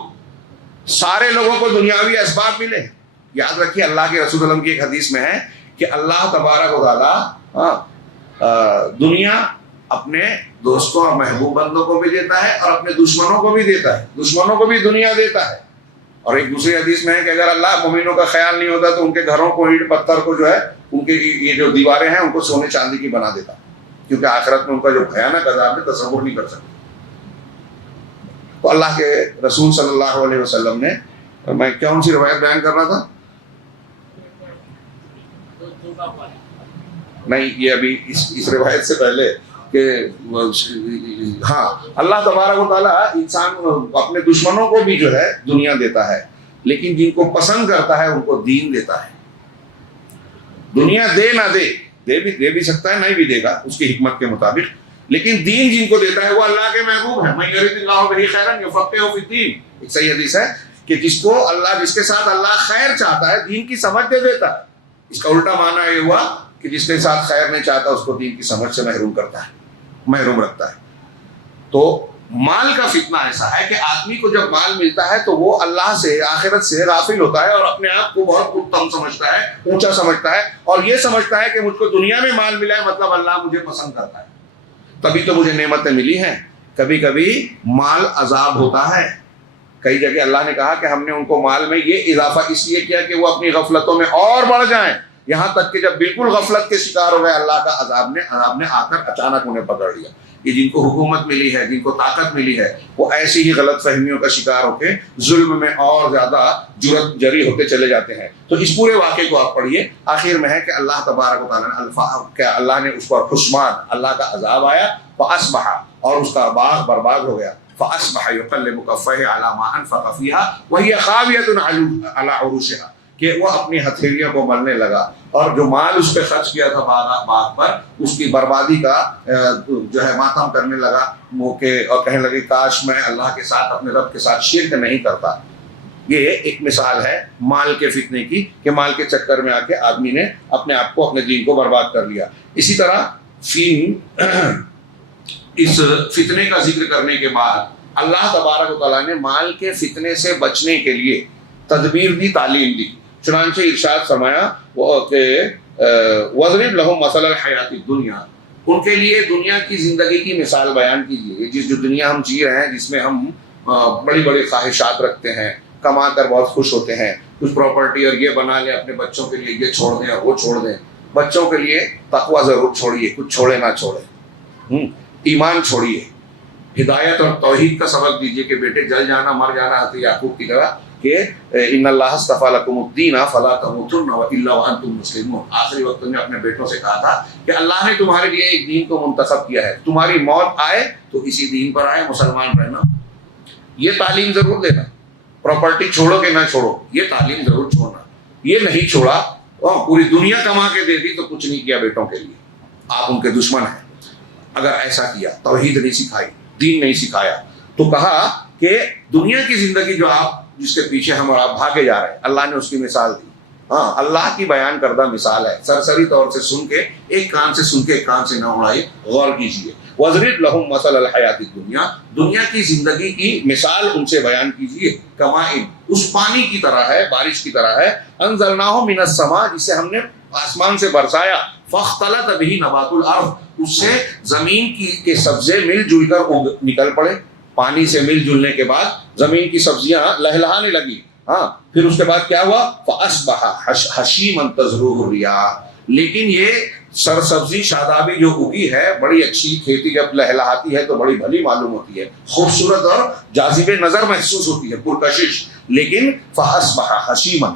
سارے لوگوں کو دنیاوی اسباب ملے. یاد رکھیے اللہ کے رسول اللہ کی ایک حدیث میں ہے کہ اللہ تبارک و تعالیٰ دنیا اپنے دوستوں اور محبوب بندوں کو بھی دیتا ہے اور اپنے دشمنوں کو بھی دیتا ہے، دشمنوں کو بھی دنیا دیتا ہے. اور ایک دوسری حدیث میں ہے کہ اگر اللہ مومنوں کا خیال نہیں ہوتا تو ان کے گھروں کو، اینٹ پتھر کو جو ہے، ان کے یہ جو دیواریں ہیں ان کو سونے چاندی کی بنا دیتا، کیونکہ آخرت میں ان کا جو بھیانک عذاب ہے تصور نہیں کر سکتے. تو اللہ کے رسول صلی اللہ علیہ وسلم نے، میں کون سی روایت بیان کر رہا تھا؟ نہیں، یہ ابھی اس روایت سے پہلے کہ ہاں اللہ تبارک و تعالیٰ انسان اپنے دشمنوں کو بھی جو ہے دنیا دیتا ہے، لیکن جن کو پسند کرتا ہے ان کو دین دیتا ہے. دنیا دے نہ دے بھی سکتا ہے، نہیں بھی دے گا اس کی حکمت کے مطابق، لیکن دین جن کو دیتا ہے وہ اللہ کے محبوب ہے. من یرید اللہ بہ خیرا یفقہہ فی الدین، ایک صحیح حدیث ہے کہ جس کے ساتھ اللہ خیر چاہتا ہے دین کی سمجھ دے دیتا ہے. اس کا الٹا معنی یہ ہوا کہ جس کے ساتھ خیر نہیں چاہتا اس کو دین کی سمجھ سے محروم رکھتا ہے. تو مال کا فتنہ ایسا ہے کہ آدمی کو جب مال ملتا ہے تو وہ اللہ سے، آخرت سے غافل ہوتا ہے اور اپنے آپ کو بہت اتم سمجھتا ہے، اونچا سمجھتا ہے، اور یہ سمجھتا ہے کہ مجھ کو دنیا میں مال ملا ہے مطلب اللہ مجھے پسند کرتا ہے، تبھی تو مجھے نعمتیں ملی ہیں. کبھی کبھی مال عذاب ہوتا ہے. کئی جگہ اللہ نے کہا کہ ہم نے ان کو مال میں یہ اضافہ اس لیے کیا کہ وہ اپنی غفلتوں میں اور بڑھ جائیں، یہاں تک کہ جب بالکل غفلت کے شکار ہو گئے اللہ کا عذاب نے آ کر اچانک انہیں پکڑ لیا. یہ جن کو حکومت ملی ہے، جن کو طاقت ملی ہے، وہ ایسی ہی غلط فہمیوں کا شکار ہو کے ظلم میں اور زیادہ جرأت جری ہوتے چلے جاتے ہیں۔ تو اس پورے واقعے کو آپ پڑھیے، آخر میں ہے کہ اللہ تبارک و تعالیٰ نے کیا اللہ نے اس پر خصمان، اللہ کا عذاب آیا، فاصبح، اور اس کا باغ برباد ہو گیا، فاصبح يقلب كفيه على ما انفق فيها وهي خاوية على عروشها، کہ وہ اپنی ہتھیلیوں کو ملنے لگا، اور جو مال اس پہ خرچ کیا تھا باغ پر، اس کی بربادی کا جو ہے ماتم کرنے لگا، اور کہنے لگے کاش میں اللہ کے ساتھ، اپنے رب کے ساتھ شرک نہیں کرتا۔ یہ ایک مثال ہے مال کے فتنے کی، کہ مال کے چکر میں آ کے آدمی نے اپنے آپ کو، اپنے دین کو برباد کر لیا۔ اسی طرح اس فتنے کا ذکر کرنے کے بعد اللہ تبارک و تعالیٰ نے مال کے فتنے سے بچنے کے لیے تدبیر دی، تعلیم دی۔ چنانچہ ارشاد فرمایا کہ وَاضْرِبْ لَهُمْ مَثَلَ الْحَيَاةِ الدُّنْيَا، ان کے لیے دنیا کی زندگی کی مثال بیان کیجیے۔ جس جو دنیا ہم جی رہے ہیں، جس میں ہم بڑی بڑی خواہشات رکھتے ہیں، کما کر بہت خوش ہوتے ہیں، کچھ پراپرٹی اور یہ بنا لیں، اپنے بچوں کے لیے یہ چھوڑ دیں اور وہ چھوڑ دیں۔ بچوں کے لیے تقویٰ ضرور چھوڑیے، کچھ چھوڑے نہ چھوڑے، ایمان چھوڑیے، ہدایت اور توحید کا سبق دیجیے کہ بیٹے جل جانا مر جانا، حضرت یعقوب کی طرح کہ ان اللہ اصطفیٰ لکم الدین فلا تموتن الا وانتم مسلمون۔ آخری وقت میں اپنے بیٹوں سے کہا تھا کہ اللہ نے تمہارے لیے ایک دین کو منتخب کیا ہے، تمہاری موت آئے تو اسی دین پر آئے، مسلمان رہنا۔ یہ تعلیم ضرور دینا، پراپرٹی چھوڑو کہ نہ چھوڑو، یہ تعلیم ضرور چھوڑنا۔ یہ نہیں چھوڑا، پوری دنیا کما کے دے دی تو کچھ نہیں کیا بیٹوں کے لیے، آپ ان کے دشمن ہیں۔ اگر ایسا کیا، توحید نہیں سکھائی، دین نہیں سکھایا، تو کہا کہ دنیا کی زندگی جو آپ، جس کے پیچھے ہم اور آپ بھاگے جا رہے ہیں، اللہ نے اس کی مثال دی۔ ہاں، اللہ کی بیان کردہ مثال ہے، سرسری طور سے سن کے، ایک کان سے سن کے ایک کان سے نہ اڑائیے، غور کیجیے۔ وَاضْرِبْ لَهُمْ مَثَلَ الْحَيَاةِ الدُّنْيَا، دنیا کی زندگی کی مثال ان سے بیان کیجیے۔ کمائن، اس پانی کی طرح ہے، بارش کی طرح ہے، انزلناہ من السماء، جسے ہم نے آسمان سے برسایا، فاختلط بہ نبات الارض، اس سے زمین کے سبزے مل جل کر نکل پڑے۔ پانی سے مل جلنے کے بعد زمین کی سبزیاں لہلہانے لگی۔ ہاں، پھر اس کے بعد کیا ہوا؟ فاصبح حشیما تذروہ الرياح، لیکن یہ سرسبزی شادابی جو اگی ہے، بڑی اچھی کھیتی جب لہلہاتی ہے تو بڑی بھلی معلوم ہوتی ہے، خوبصورت اور جاذب نظر محسوس ہوتی ہے، پرکشش، لیکن فاصبح حشیما،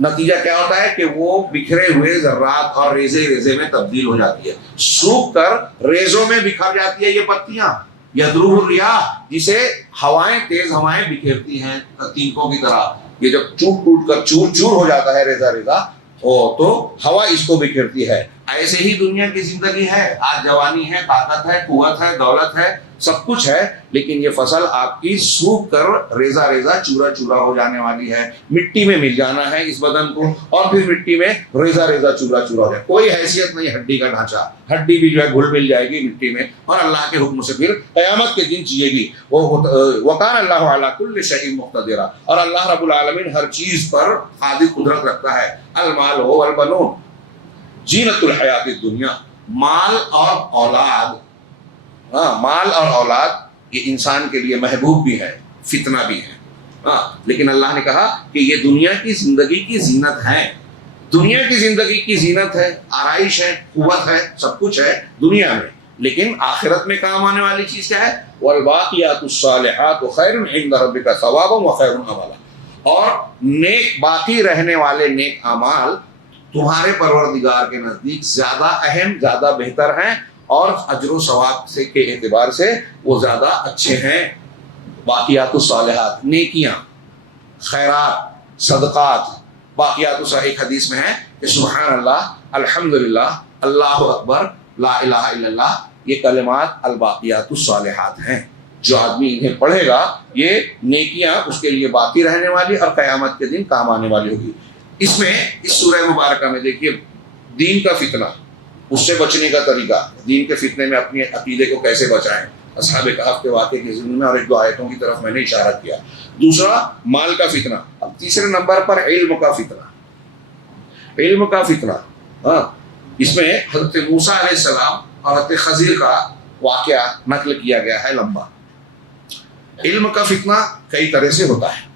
نتیجہ کیا ہوتا ہے کہ وہ بکھرے ہوئے ذرات اور ریزے ریزے میں تبدیل ہو جاتی ہے، سوکھ کر ریزوں میں بکھر جاتی ہے یہ پتیاں۔ یذروہ الرياح، جسے ہوائیں، تیز ہوائیں بکھیرتی ہیں تینکوں کی طرح، یہ جب ٹوٹ ٹوٹ کر چور چور ہو جاتا ہے ریزہ ریزہ، تو ہوا اس کو بکھیرتی ہے۔ ایسے ہی دنیا کی زندگی ہے، آج جوانی ہے، طاقت ہے، قوت ہے، دولت ہے، سب کچھ ہے، لیکن یہ فصل آپ کی سوکھ کر ریزہ ریزہ چورا چورا ہو جانے والی ہے، مٹی میں مل جانا ہے اس بدن کو، اور پھر مٹی میں ریزہ ریزہ چورا چورا ہو جائے، کوئی حیثیت نہیں ہڈی کا ڈھانچہ، ہڈی بھی جو ہے گھل مل جائے گی مٹی میں، اور اللہ کے حکم سے پھر قیامت کے دن جیے گی۔ وَقَانَ اللَّهُ عَلَىٰ كُلِّ شَيْءٍ مُقْتَدِرًا، اور اللہ رب العالمین ہر چیز پر قادر قدرت رکھتا ہے۔ المال والبنون زینت الحیات الدنیا، مال اور اولاد، مال اور اولاد یہ انسان کے لیے محبوب بھی ہے، فتنہ بھی ہے، لیکن اللہ نے کہا کہ یہ دنیا کی زندگی کی زینت ہے، دنیا کی زندگی کی زینت ہے، آرائش ہے، قوت ہے، سب کچھ ہے دنیا میں، لیکن آخرت میں کام آنے والی چیز کیا ہے؟ والباقیات الصالحات خیر عند ربک ثوابا وخیر املا، اور نیک، باقی رہنے والے نیک اعمال تمہارے پروردگار کے نزدیک زیادہ اہم، زیادہ بہتر ہیں، اور اجر و ثواب سے کے اعتبار سے وہ زیادہ اچھے ہیں۔ باقیات الصالحات، نیکیاں، خیرات، صدقات، باقیات الصالحات، ایک حدیث میں ہے کہ سبحان اللہ، الحمدللہ، اللہ اکبر، لا الہ الا اللہ، یہ کلمات الباقیات الصالحات ہیں۔ جو آدمی انہیں پڑھے گا، یہ نیکیاں اس کے لیے باقی رہنے والی اور قیامت کے دن کام آنے والی ہوگی۔ اس میں، اس سورہ مبارکہ میں دیکھیے دین کا فتنہ، اس سے بچنے کا طریقہ، دین کے فتنے میں اپنے عقیدے کو کیسے بچائیں، اصحاب کہف کے واقعے کے ضمن میں، اور ایک دو آیتوں کی طرف میں نے اشارہ کیا۔ دوسرا مال کا فتنہ، اب تیسرے نمبر پر علم کا فتنہ، علم کا فتنہ۔ اس میں حضرت موسیٰ علیہ السلام اور حضرت خضر کا واقعہ نقل کیا گیا ہے لمبا۔ علم کا فتنہ کئی طرح سے ہوتا ہے،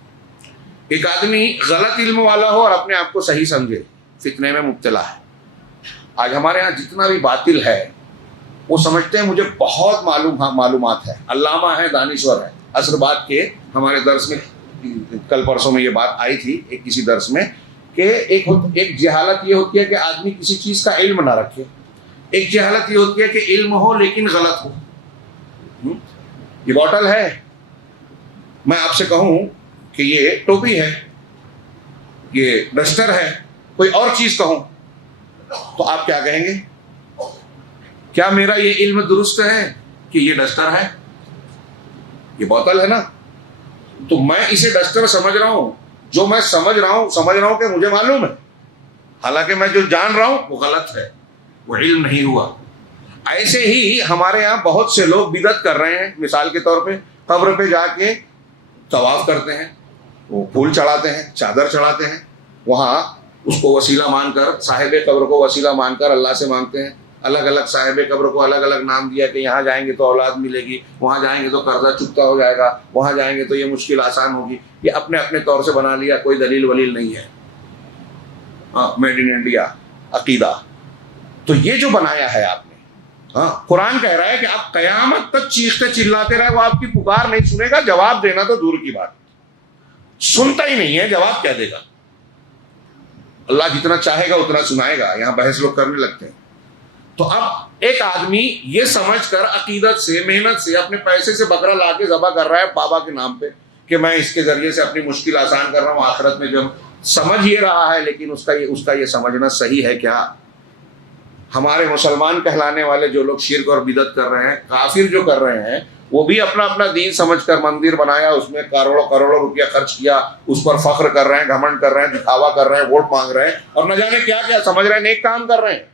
ایک آدمی غلط علم والا ہو اور اپنے آپ کو صحیح سمجھے، فتنے میں مبتلا ہے۔ آج ہمارے ہاں جتنا بھی باطل ہے، وہ سمجھتے ہیں مجھے بہت معلومات ہے، علامہ ہے، دانشور ہے. عصر بعد کے ہمارے درس میں کل پرسوں میں یہ بات آئی تھی ایک کسی درس میں کہ ایک جہالت یہ ہوتی ہے کہ آدمی کسی چیز کا علم نہ رکھے، ایک جہالت یہ ہوتی ہے کہ علم ہو لیکن غلط ہو. یہ بوٹل ہے، میں آپ سے کہوں کہ یہ ٹوپی ہے، یہ ڈسٹر ہے، کوئی اور چیز کہوں تو آپ کیا کہیں گے؟ کیا میرا یہ علم درست ہے کہ یہ ڈسٹر ہے؟ یہ بوتل ہے نا، تو میں اسے ڈسٹر سمجھ رہا ہوں، جو میں سمجھ رہا ہوں کہ مجھے معلوم ہے، حالانکہ میں جو جان رہا ہوں وہ غلط ہے، وہ علم نہیں ہوا. ایسے ہی ہمارے ہاں بہت سے لوگ بدعت کر رہے ہیں. مثال کے طور پہ قبر پہ جا کے طواف کرتے ہیں، وہ پھول چڑھاتے ہیں، چادر چڑھاتے ہیں، وہاں اس کو وسیلہ مان کر، صاحب قبر کو وسیلہ مان کر اللہ سے مانگتے ہیں. الگ الگ صاحب قبر کو الگ الگ نام دیا کہ یہاں جائیں گے تو اولاد ملے گی، وہاں جائیں گے تو قرضہ چکتا ہو جائے گا، وہاں جائیں گے تو یہ مشکل آسان ہوگی. یہ اپنے اپنے طور سے بنا لیا، کوئی دلیل ولیل نہیں ہے. میڈ ان انڈیا عقیدہ. تو یہ جو بنایا ہے آپ نے، قرآن کہہ رہا ہے کہ آپ قیامت تک چیختے چلاتے رہے، وہ آپ کی پکار نہیں سنے گا. جواب دینا تو دور کی بات، سنتا ہی نہیں ہے، جواب کیا دے گا؟ اللہ جتنا چاہے گا اتنا سنائے گا. یہاں بحث لوگ کرنے لگتے ہیں. تو اب ایک آدمی یہ سمجھ کر عقیدت سے، محنت سے، اپنے پیسے سے بکرا لا کے ذبح کر رہا ہے بابا کے نام پہ کہ میں اس کے ذریعے سے اپنی مشکل آسان کر رہا ہوں. آخرت میں جو سمجھ یہ رہا ہے، لیکن اس کا یہ سمجھنا صحیح ہے کیا؟ ہمارے مسلمان کہلانے والے جو لوگ شرک اور بدعت کر رہے ہیں، کافر جو کر رہے ہیں، وہ بھی اپنا اپنا دین سمجھ کر مندر بنایا، اس میں کروڑوں روپیہ خرچ کیا، اس پر فخر کر رہے ہیں، گھمنڈ کر رہے ہیں، دکھاوا کر رہے ہیں، ووٹ مانگ رہے ہیں، اور نہ جانے کیا کیا سمجھ رہے ہیں نیک کام کر رہے ہیں.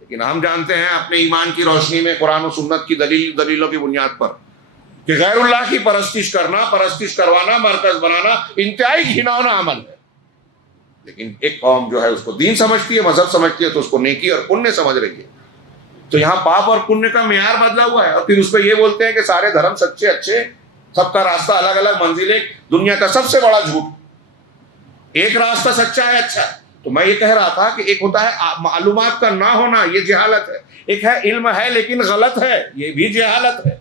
لیکن ہم جانتے ہیں اپنے ایمان کی روشنی میں قرآن و سنت کی دلیلوں کی بنیاد پر کہ غیر اللہ کی پرستش کرنا، پرستش کروانا، مرکز بنانا انتہائی گھناؤنا عمل ہے. لیکن ایک قوم جو ہے اس کو دین سمجھتی ہے، مذہب سمجھتی ہے، تو اس کو نیکی اور پنیہ سمجھ رہی ہے. تو یہاں پاپ اور پنیہ کا معیار بدلا ہوا ہے، اور پھر اس پہ یہ بولتے ہیں کہ سارے دھرم سچے اچھے، سب کا راستہ الگ الگ منزل. ایک دنیا کا سب سے بڑا جھوٹ، ایک راستہ سچا ہے، اچھا ہے. تو میں یہ کہہ رہا تھا کہ ایک ہوتا ہے معلومات کا نہ ہونا، یہ جہالت ہے. ایک ہے علم ہے لیکن غلط ہے، یہ بھی جہالت ہے.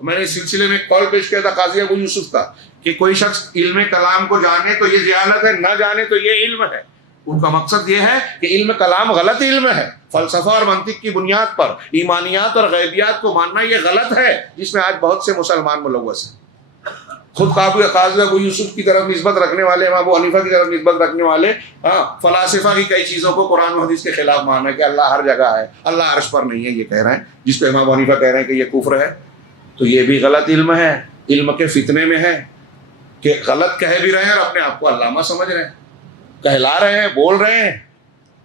میں نے اس سلسلے میں ایک قول پیش کیا تھا قاضی ابو یوسف کا کہ کوئی شخص علم کلام کو جانے تو یہ جہالت ہے، نہ جانے تو یہ علم ہے. ان کا مقصد یہ ہے کہ علم کلام غلط علم ہے، فلسفہ اور منطق کی بنیاد پر ایمانیات اور غیبیات کو ماننا یہ غلط ہے، جس میں آج بہت سے مسلمان ملوث ہیں. خود قاضی ابو یوسف کی طرف نسبت رکھنے والے، امام ابو حنیفہ کی طرف نسبت رکھنے والے فلاسفہ کی کئی چیزوں کو قرآن و حدیث کے خلاف ماننا کہ اللہ ہر جگہ ہے، اللہ عرش پر نہیں ہے، یہ کہہ رہے ہیں، جس پہ امام ابو حنیفہ کہہ رہے ہیں کہ یہ کفر ہے. تو یہ بھی غلط علم ہے، علم کے فتنے میں ہے کہ غلط کہہ بھی رہے ہیں اور اپنے آپ کو علامہ سمجھ رہے ہیں، کہلا رہے ہیں، بول رہے ہیں.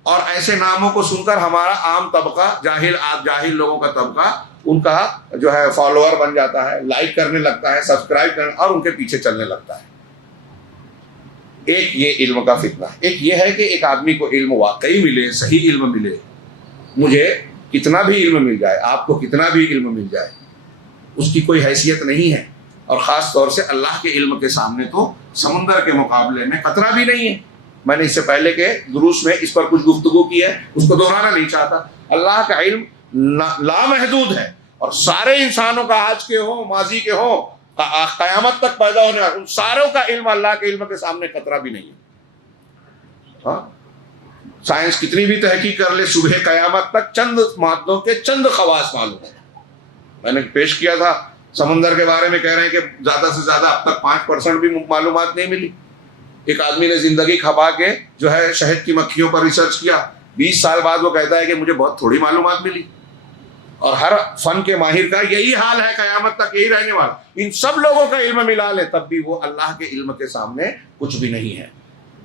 اور ایسے ناموں کو سن کر ہمارا عام طبقہ، جاہل لوگوں کا طبقہ، ان کا جو ہے فالوور بن جاتا ہے، لائک کرنے لگتا ہے، سبسکرائب کرنے اور ان کے پیچھے چلنے لگتا ہے. ایک یہ علم کا فتنہ. ایک یہ ہے کہ ایک آدمی کو علم واقعی ملے، صحیح علم ملے. مجھے کتنا بھی علم مل جائے، آپ کو کتنا بھی علم مل جائے، اس کی کوئی حیثیت نہیں ہے. اور خاص طور سے اللہ کے علم کے سامنے تو سمندر کے مقابلے میں قطرہ بھی نہیں ہے. میں نے اس سے پہلے کے دروس میں اس پر کچھ گفتگو کی ہے، اس کو دہرانا نہیں چاہتا. اللہ کا علم لامحدود ہے، اور سارے انسانوں کا، آج کے ہوں، ماضی کے ہوں، قیامت تک پیدا ہونے والے، ان ساروں کا علم اللہ کے علم کے سامنے قطرہ بھی نہیں ہے. سائنس کتنی بھی تحقیق کر لے، صبح قیامت تک چند مادوں کے چند خواص معلوم ہیں. میں نے پیش کیا تھا سمندر کے بارے میں، کہہ رہے ہیں کہ زیادہ سے زیادہ اب تک 5% بھی معلومات نہیں ملی. ایک آدمی نے زندگی کھپا کے جو ہے شہد کی مکھیوں پر ریسرچ کیا، 20 سال بعد وہ کہتا ہے کہ مجھے بہت تھوڑی معلومات ملی. اور ہر فن کے ماہر کا یہی حال ہے، قیامت تک یہی رہنے والا. ان سب لوگوں کا علم ملا لے تب بھی وہ اللہ کے علم کے سامنے کچھ بھی نہیں ہے.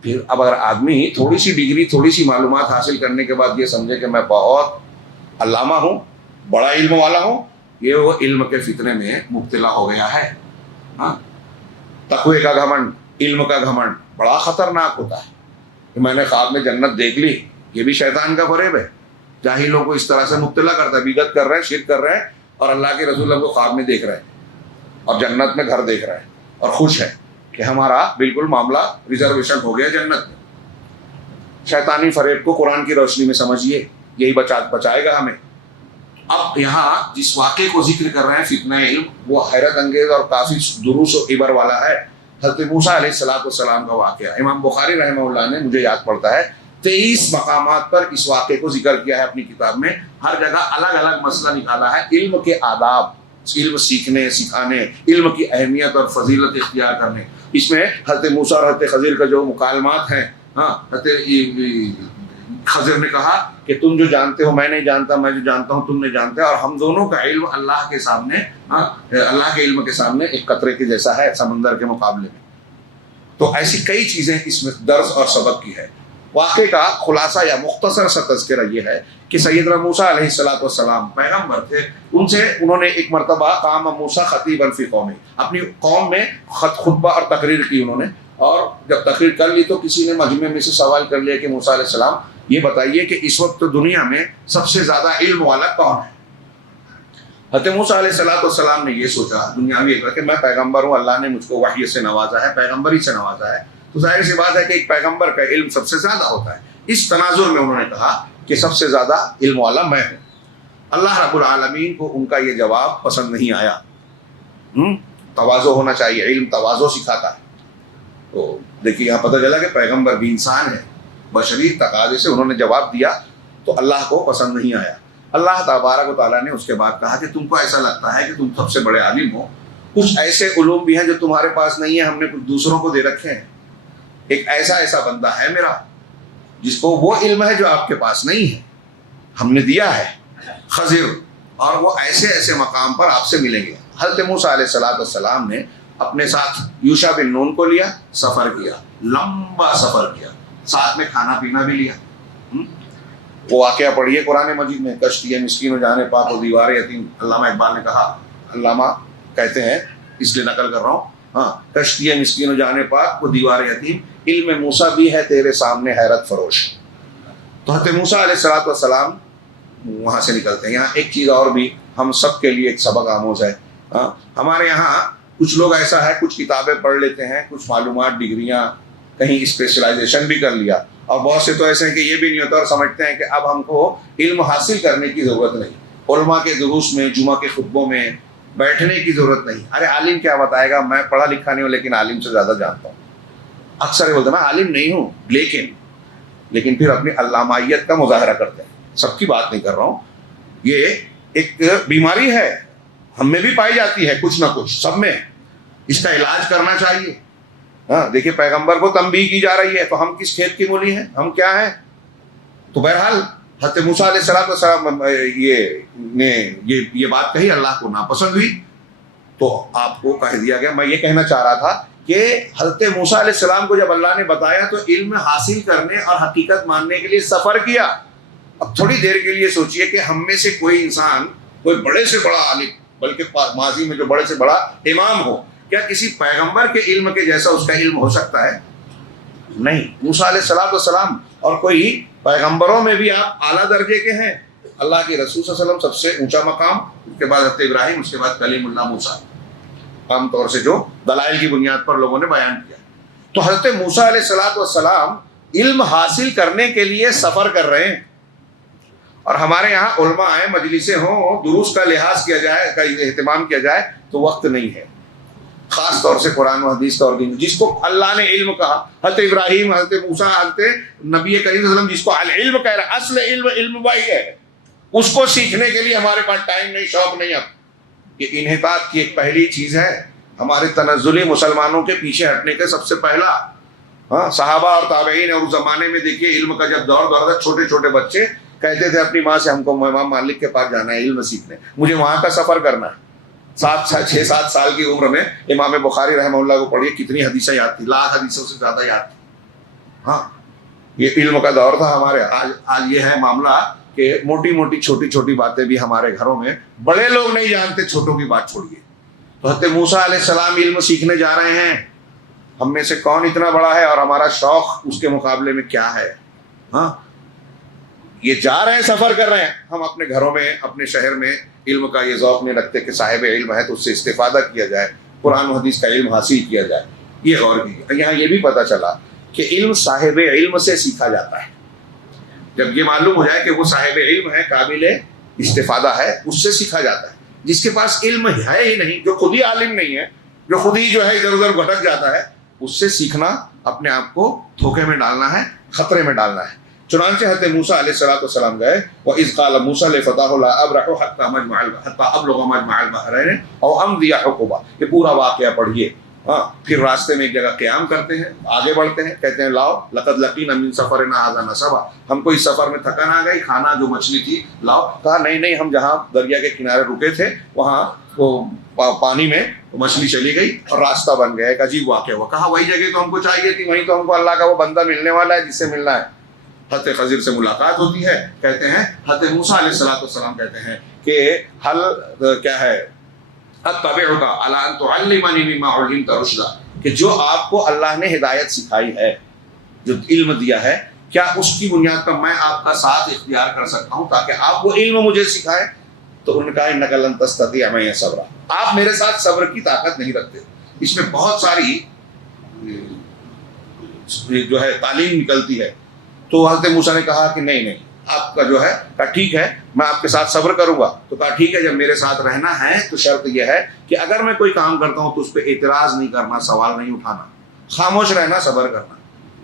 پھر اب اگر آدمی تھوڑی سی ڈگری، تھوڑی سی معلومات حاصل کرنے کے بعد یہ سمجھے کہ میں بہت علامہ ہوں، بڑا علم والا ہوں، یہ وہ علم کے فتنے میں مبتلا ہو گیا ہے. تقوی کا گھمنڈ، علم کا گھمنڈ بڑا خطرناک ہوتا ہے. کہ میں نے خواب میں جنت دیکھ لی، یہ بھی شیطان کا فریب ہے. جاہلوں کو اس طرح سے مبتلا کرتا ہے، بدعت کر رہے ہیں، شرک کر رہے ہیں، اور اللہ کے رسول کو خواب میں دیکھ رہے ہیں اور جنت میں گھر دیکھ رہے ہیں اور خوش ہے کہ ہمارا بالکل معاملہ ریزرویشن ہو گیا جنت میں. شیطانی فریب کو قرآن کی روشنی میں سمجھیے، یہی بچائے گا ہمیں. اب یہاں جس واقعے کو ذکر کر رہے ہیں فتنہ علم، وہ حیرت انگیز اور کافی دروس و عبر والا ہے۔ حضرت موسیٰ علیہ السلام کا واقعہ امام بخاری رحمہ اللہ نے، مجھے یاد پڑتا ہے، 23 مقامات پر اس واقعے کو ذکر کیا ہے اپنی کتاب میں۔ ہر جگہ الگ الگ مسئلہ نکالا ہے، علم کے آداب، علم سیکھنے سکھانے، علم کی اہمیت اور فضیلت اختیار کرنے۔ اس میں حضرت موسیٰ اور حضرت خضر کا جو مکالمات ہیں، حضرت خضر نے کہا کہ تم جو جانتے ہو میں نہیں جانتا، میں جو جانتا ہوں تم نہیں جانتے، اور ہم دونوں کا علم اللہ کے سامنے، اللہ کے علم کے سامنے ایک قطرے کے جیسا ہے سمندر کے مقابلے میں۔ تو ایسی کئی چیزیں اس میں درس اور سبق کی ہے۔ واقعے کا خلاصہ یا مختصر سا تذکرہ یہ ہے کہ سیدنا موسیٰ علیہ السلام پیغمبر تھے، انہوں نے ایک مرتبہ قام موسیٰ خطیبا فی قومہ، اپنی قوم میں خطبہ اور تقریر کی انہوں نے، اور جب تقریر کر لی تو کسی نے مجمع میں سے سوال کر لیا کہ موسیٰ علیہ السلام یہ بتائیے کہ اس وقت دنیا میں سب سے زیادہ علم والا کون ہے؟ حضرت موسیٰ علیہ السلام نے یہ سوچا دنیاوی کہ میں پیغمبر ہوں، اللہ نے مجھ کو وحی سے نوازا ہے، پیغمبری سے نوازا ہے، تو ظاہر سی بات ہے کہ ایک پیغمبر کا علم سب سے زیادہ ہوتا ہے۔ اس تناظر میں انہوں نے کہا کہ سب سے زیادہ علم والا میں ہوں۔ اللہ رب العالمین کو ان کا یہ جواب پسند نہیں آیا۔ تواضع ہونا چاہیے، علم تواضع سکھاتا ہے۔ تو دیکھیے یہاں پتہ چلا کہ پیغمبر بھی انسان ہے، بشری تقاضے سے انہوں نے جواب دیا تو اللہ کو پسند نہیں آیا۔ اللہ تبارک و تعالیٰ نے اس کے بعد کہا کہ تم کو ایسا لگتا ہے کہ تم سب سے بڑے عالم ہو، کچھ ایسے علوم بھی ہیں جو تمہارے پاس نہیں ہیں، ہم نے کچھ دوسروں کو دے رکھے ہیں۔ ایک ایسا بندہ ہے میرا جس کو وہ علم ہے جو آپ کے پاس نہیں ہے، ہم نے دیا ہے، خضر، اور وہ ایسے مقام پر آپ سے ملیں گے۔ حضرت موسیٰ علیہ السلام نے اپنے ساتھ یوشع بن نون کو لیا، سفر کیا، لمبا سفر کیا، ساتھ میں کھانا پینا بھی لیا۔ وہ واقعہ پڑھیے قرآن مجید میں، کشتی مسکین و جان پاک و دیوار یتیم۔ علامہ اقبال نے کہا، علامہ کہتے ہیں اس لیے نقل کر رہا ہوں، کشتی مسکین و جان پاک و دیوار یتیم، علم موسیٰ بھی ہے تیرے سامنے حیرت فروش۔ تو حضرت موسیٰ علیہ السلام وہاں سے نکلتے ہیں۔ یہاں ایک چیز اور بھی ہم سب کے لیے ایک سبق آموز ہے۔ ہمارے یہاں کچھ لوگ ایسا ہے، کچھ کتابیں پڑھ لیتے ہیں، کچھ معلومات، ڈگریاں، کہیں اسپیشلائزیشن بھی کر لیا، اور بہت سے تو ایسے ہیں کہ یہ بھی نہیں ہوتا اور سمجھتے ہیں کہ اب ہم کو علم حاصل کرنے کی ضرورت نہیں، علماء کے دروس میں، جمعہ کے خطبوں میں بیٹھنے کی ضرورت نہیں۔ ارے عالم کیا بتائے گا، میں پڑھا لکھا نہیں ہوں لیکن عالم سے زیادہ جانتا ہوں۔ اکثر یہ بولتے ہیں میں عالم نہیں ہوں لیکن پھر اپنی علامائیت کا مظاہرہ کرتے ہیں۔ سب کی بات نہیں کر رہا ہوں، یہ ایک بیماری ہے، ہم میں بھی پائی جاتی ہے، کچھ نہ کچھ سب میں، اس کا علاج کرنا چاہیے۔ دیکھیے پیغمبر کو تنبیہ کی جا رہی ہے تو ہم کس کھیت کی مولی ہیں، ہم کیا ہیں؟ تو بہرحال حضرت موسیٰ علیہ السلام یہ بات کہی، اللہ کو ناپسند ہوئی تو آپ کو کہہ دیا گیا۔ میں یہ کہنا چاہ رہا تھا کہ حضرت موسیٰ علیہ السلام کو جب اللہ نے بتایا تو علم حاصل کرنے اور حقیقت ماننے کے لیے سفر کیا۔ اب تھوڑی دیر کے لیے سوچئے کہ ہم میں سے کوئی انسان، کوئی بڑے سے بڑا عالم، بلکہ ماضی میں جو بڑے سے بڑا امام ہو، کیا کسی پیغمبر کے علم کے جیسا اس کا علم ہو سکتا ہے؟ نہیں۔ موسیٰ علیہ السلام اور کوئی پیغمبروں میں بھی آپ اعلیٰ درجے کے ہیں۔ اللہ کے رسول صلی اللہ علیہ وسلم سب سے اونچا مقام، اس کے بعد حضرت ابراہیم، اس کے بعد کلیم اللہ موسیٰ، عام طور سے جو دلائل کی بنیاد پر لوگوں نے بیان کیا۔ تو حضرت موسیٰ علیہ السلام علم حاصل کرنے کے لیے سفر کر رہے ہیں، اور ہمارے یہاں علماء ہیں، مجلسیں ہوں، دروس کا لحاظ کیا جائے، کا اہتمام کیا جائے تو وقت نہیں ہے، خاص طور سے قرآن و حدیث کا اور دین، جس کو اللہ نے علم کہا، حضرت ابراہیم، حضرت موسیٰ، حضرت نبی کریم صلی اللہ علیہ وسلم جس کو العلم کہہ رہا ہے، اصل علم وہی ہے، اس کو سیکھنے کے لیے ہمارے پاس ٹائم نہیں، شوق نہیں۔ اب یہ انحطاط کی ایک پہلی چیز ہے ہمارے تنزلی مسلمانوں کے پیچھے ہٹنے کا سب سے پہلا۔ صحابہ اور تابعین اور اس زمانے میں دیکھیے علم کا جب دور تھا، چھوٹے چھوٹے بچے کہتے تھے اپنی ماں سے ہم کو امام مالک کے پاس جانا ہے علم سیکھنے، مجھے وہاں کا سفر کرنا ہے۔ 6-7 سال کی عمر میں امام بخاری رحمہ اللہ کو پڑھیے کتنی حدیثیں یاد تھی، لاکھ حدیثوں سے زیادہ یاد تھی۔ یہ علم کا دور تھا ہمارے۔ آج یہ ہے معاملہ کہ موٹی چھوٹی باتیں بھی ہمارے گھروں میں بڑے لوگ نہیں جانتے، چھوٹوں کی بات چھوڑیے۔ تو حضرت موسیٰ علیہ السلام علم سیکھنے جا رہے ہیں، ہم میں سے کون اتنا بڑا ہے اور ہمارا شوق اس کے مقابلے میں کیا ہے؟ یہ جا رہے ہیں، سفر کر رہے ہیں، ہم اپنے گھروں میں، اپنے شہر میں علم کا یہ ذوق نہیں رکھتے کہ صاحب علم ہے تو اس سے استفادہ کیا جائے، قرآن و حدیث کا علم حاصل کیا جائے۔ یہ غور کیجیے، یہاں یہ بھی پتہ چلا کہ علم صاحب علم سے سیکھا جاتا ہے۔ جب یہ معلوم ہو جائے کہ وہ صاحب علم ہے، قابل استفادہ ہے اس سے سیکھا جاتا ہے. جس کے پاس علم ہے ہی نہیں, جو خود ہی عالم نہیں ہے, جو خود ہی جو ہے ادھر ادھر بھٹک جاتا ہے, اس سے سیکھنا اپنے آپ کو دھوکے میں ڈالنا ہے, خطرے میں ڈالنا ہے. چنانچہ حضرت موسیٰ علیہ السلام گئے, وَإِذْ قَالَ مُوسَىٰ لِفَتَاهُ لَا أَبْرَحُ حَتَّىٰ أَبْلُغَ مَجْمَعَ الْبَحْرَيْنِ أَوْ أَمْضِيَ حُقُبًا. یہ پورا واقعہ پڑھیے. ہاں, پھر راستے میں ایک جگہ قیام کرتے ہیں, آگے بڑھتے ہیں, کہتے ہیں لاؤ لقد لقینا من سفرنا ھذا نصبا, ہم کو اس سفر میں تھکن آ گئی, کھانا جو مچھلی تھی لاؤ. کہا نہیں, ہم جہاں دریا کے کنارے رکے تھے وہاں وہ پانی میں مچھلی چلی گئی اور راستہ بن گیا. ایک عجیب واقعہ ہوا. کہا وہی جگہ تو ہم کو چاہیے تھی, وہیں تو ہم کو اللہ کا وہ بندہ ملنے والا ہے جس سے ملنا ہے. حضرت خضر سے ملاقات ہوتی ہے, کہتے ہیں حضرت موسیٰ علیہ السلام کہتے ہیں کہ حل کیا ہے, اتبعک علی ان تعلمنی مما علمت رشدا, کہ جو آپ کو اللہ نے ہدایت سکھائی ہے, جو علم دیا ہے, کیا اس کی بنیاد پر میں آپ کا ساتھ اختیار کر سکتا ہوں تاکہ آپ وہ علم مجھے سکھائیں. تو انہوں نے کہا انک لن تستطیع معی صبرا, آپ میرے ساتھ صبر کی طاقت نہیں رکھتے. اس میں بہت ساری جو ہے تعلیم نکلتی ہے. تو حضرت موسیٰ نے کہا کہ نہیں, آپ کا جو ہے, کہا ٹھیک ہے میں آپ کے ساتھ صبر کروں گا. تو کہا ٹھیک ہے, جب میرے ساتھ رہنا ہے تو شرط یہ ہے کہ اگر میں کوئی کام کرتا ہوں تو اس پہ اعتراض نہیں کرنا, سوال نہیں اٹھانا, خاموش رہنا, صبر کرنا.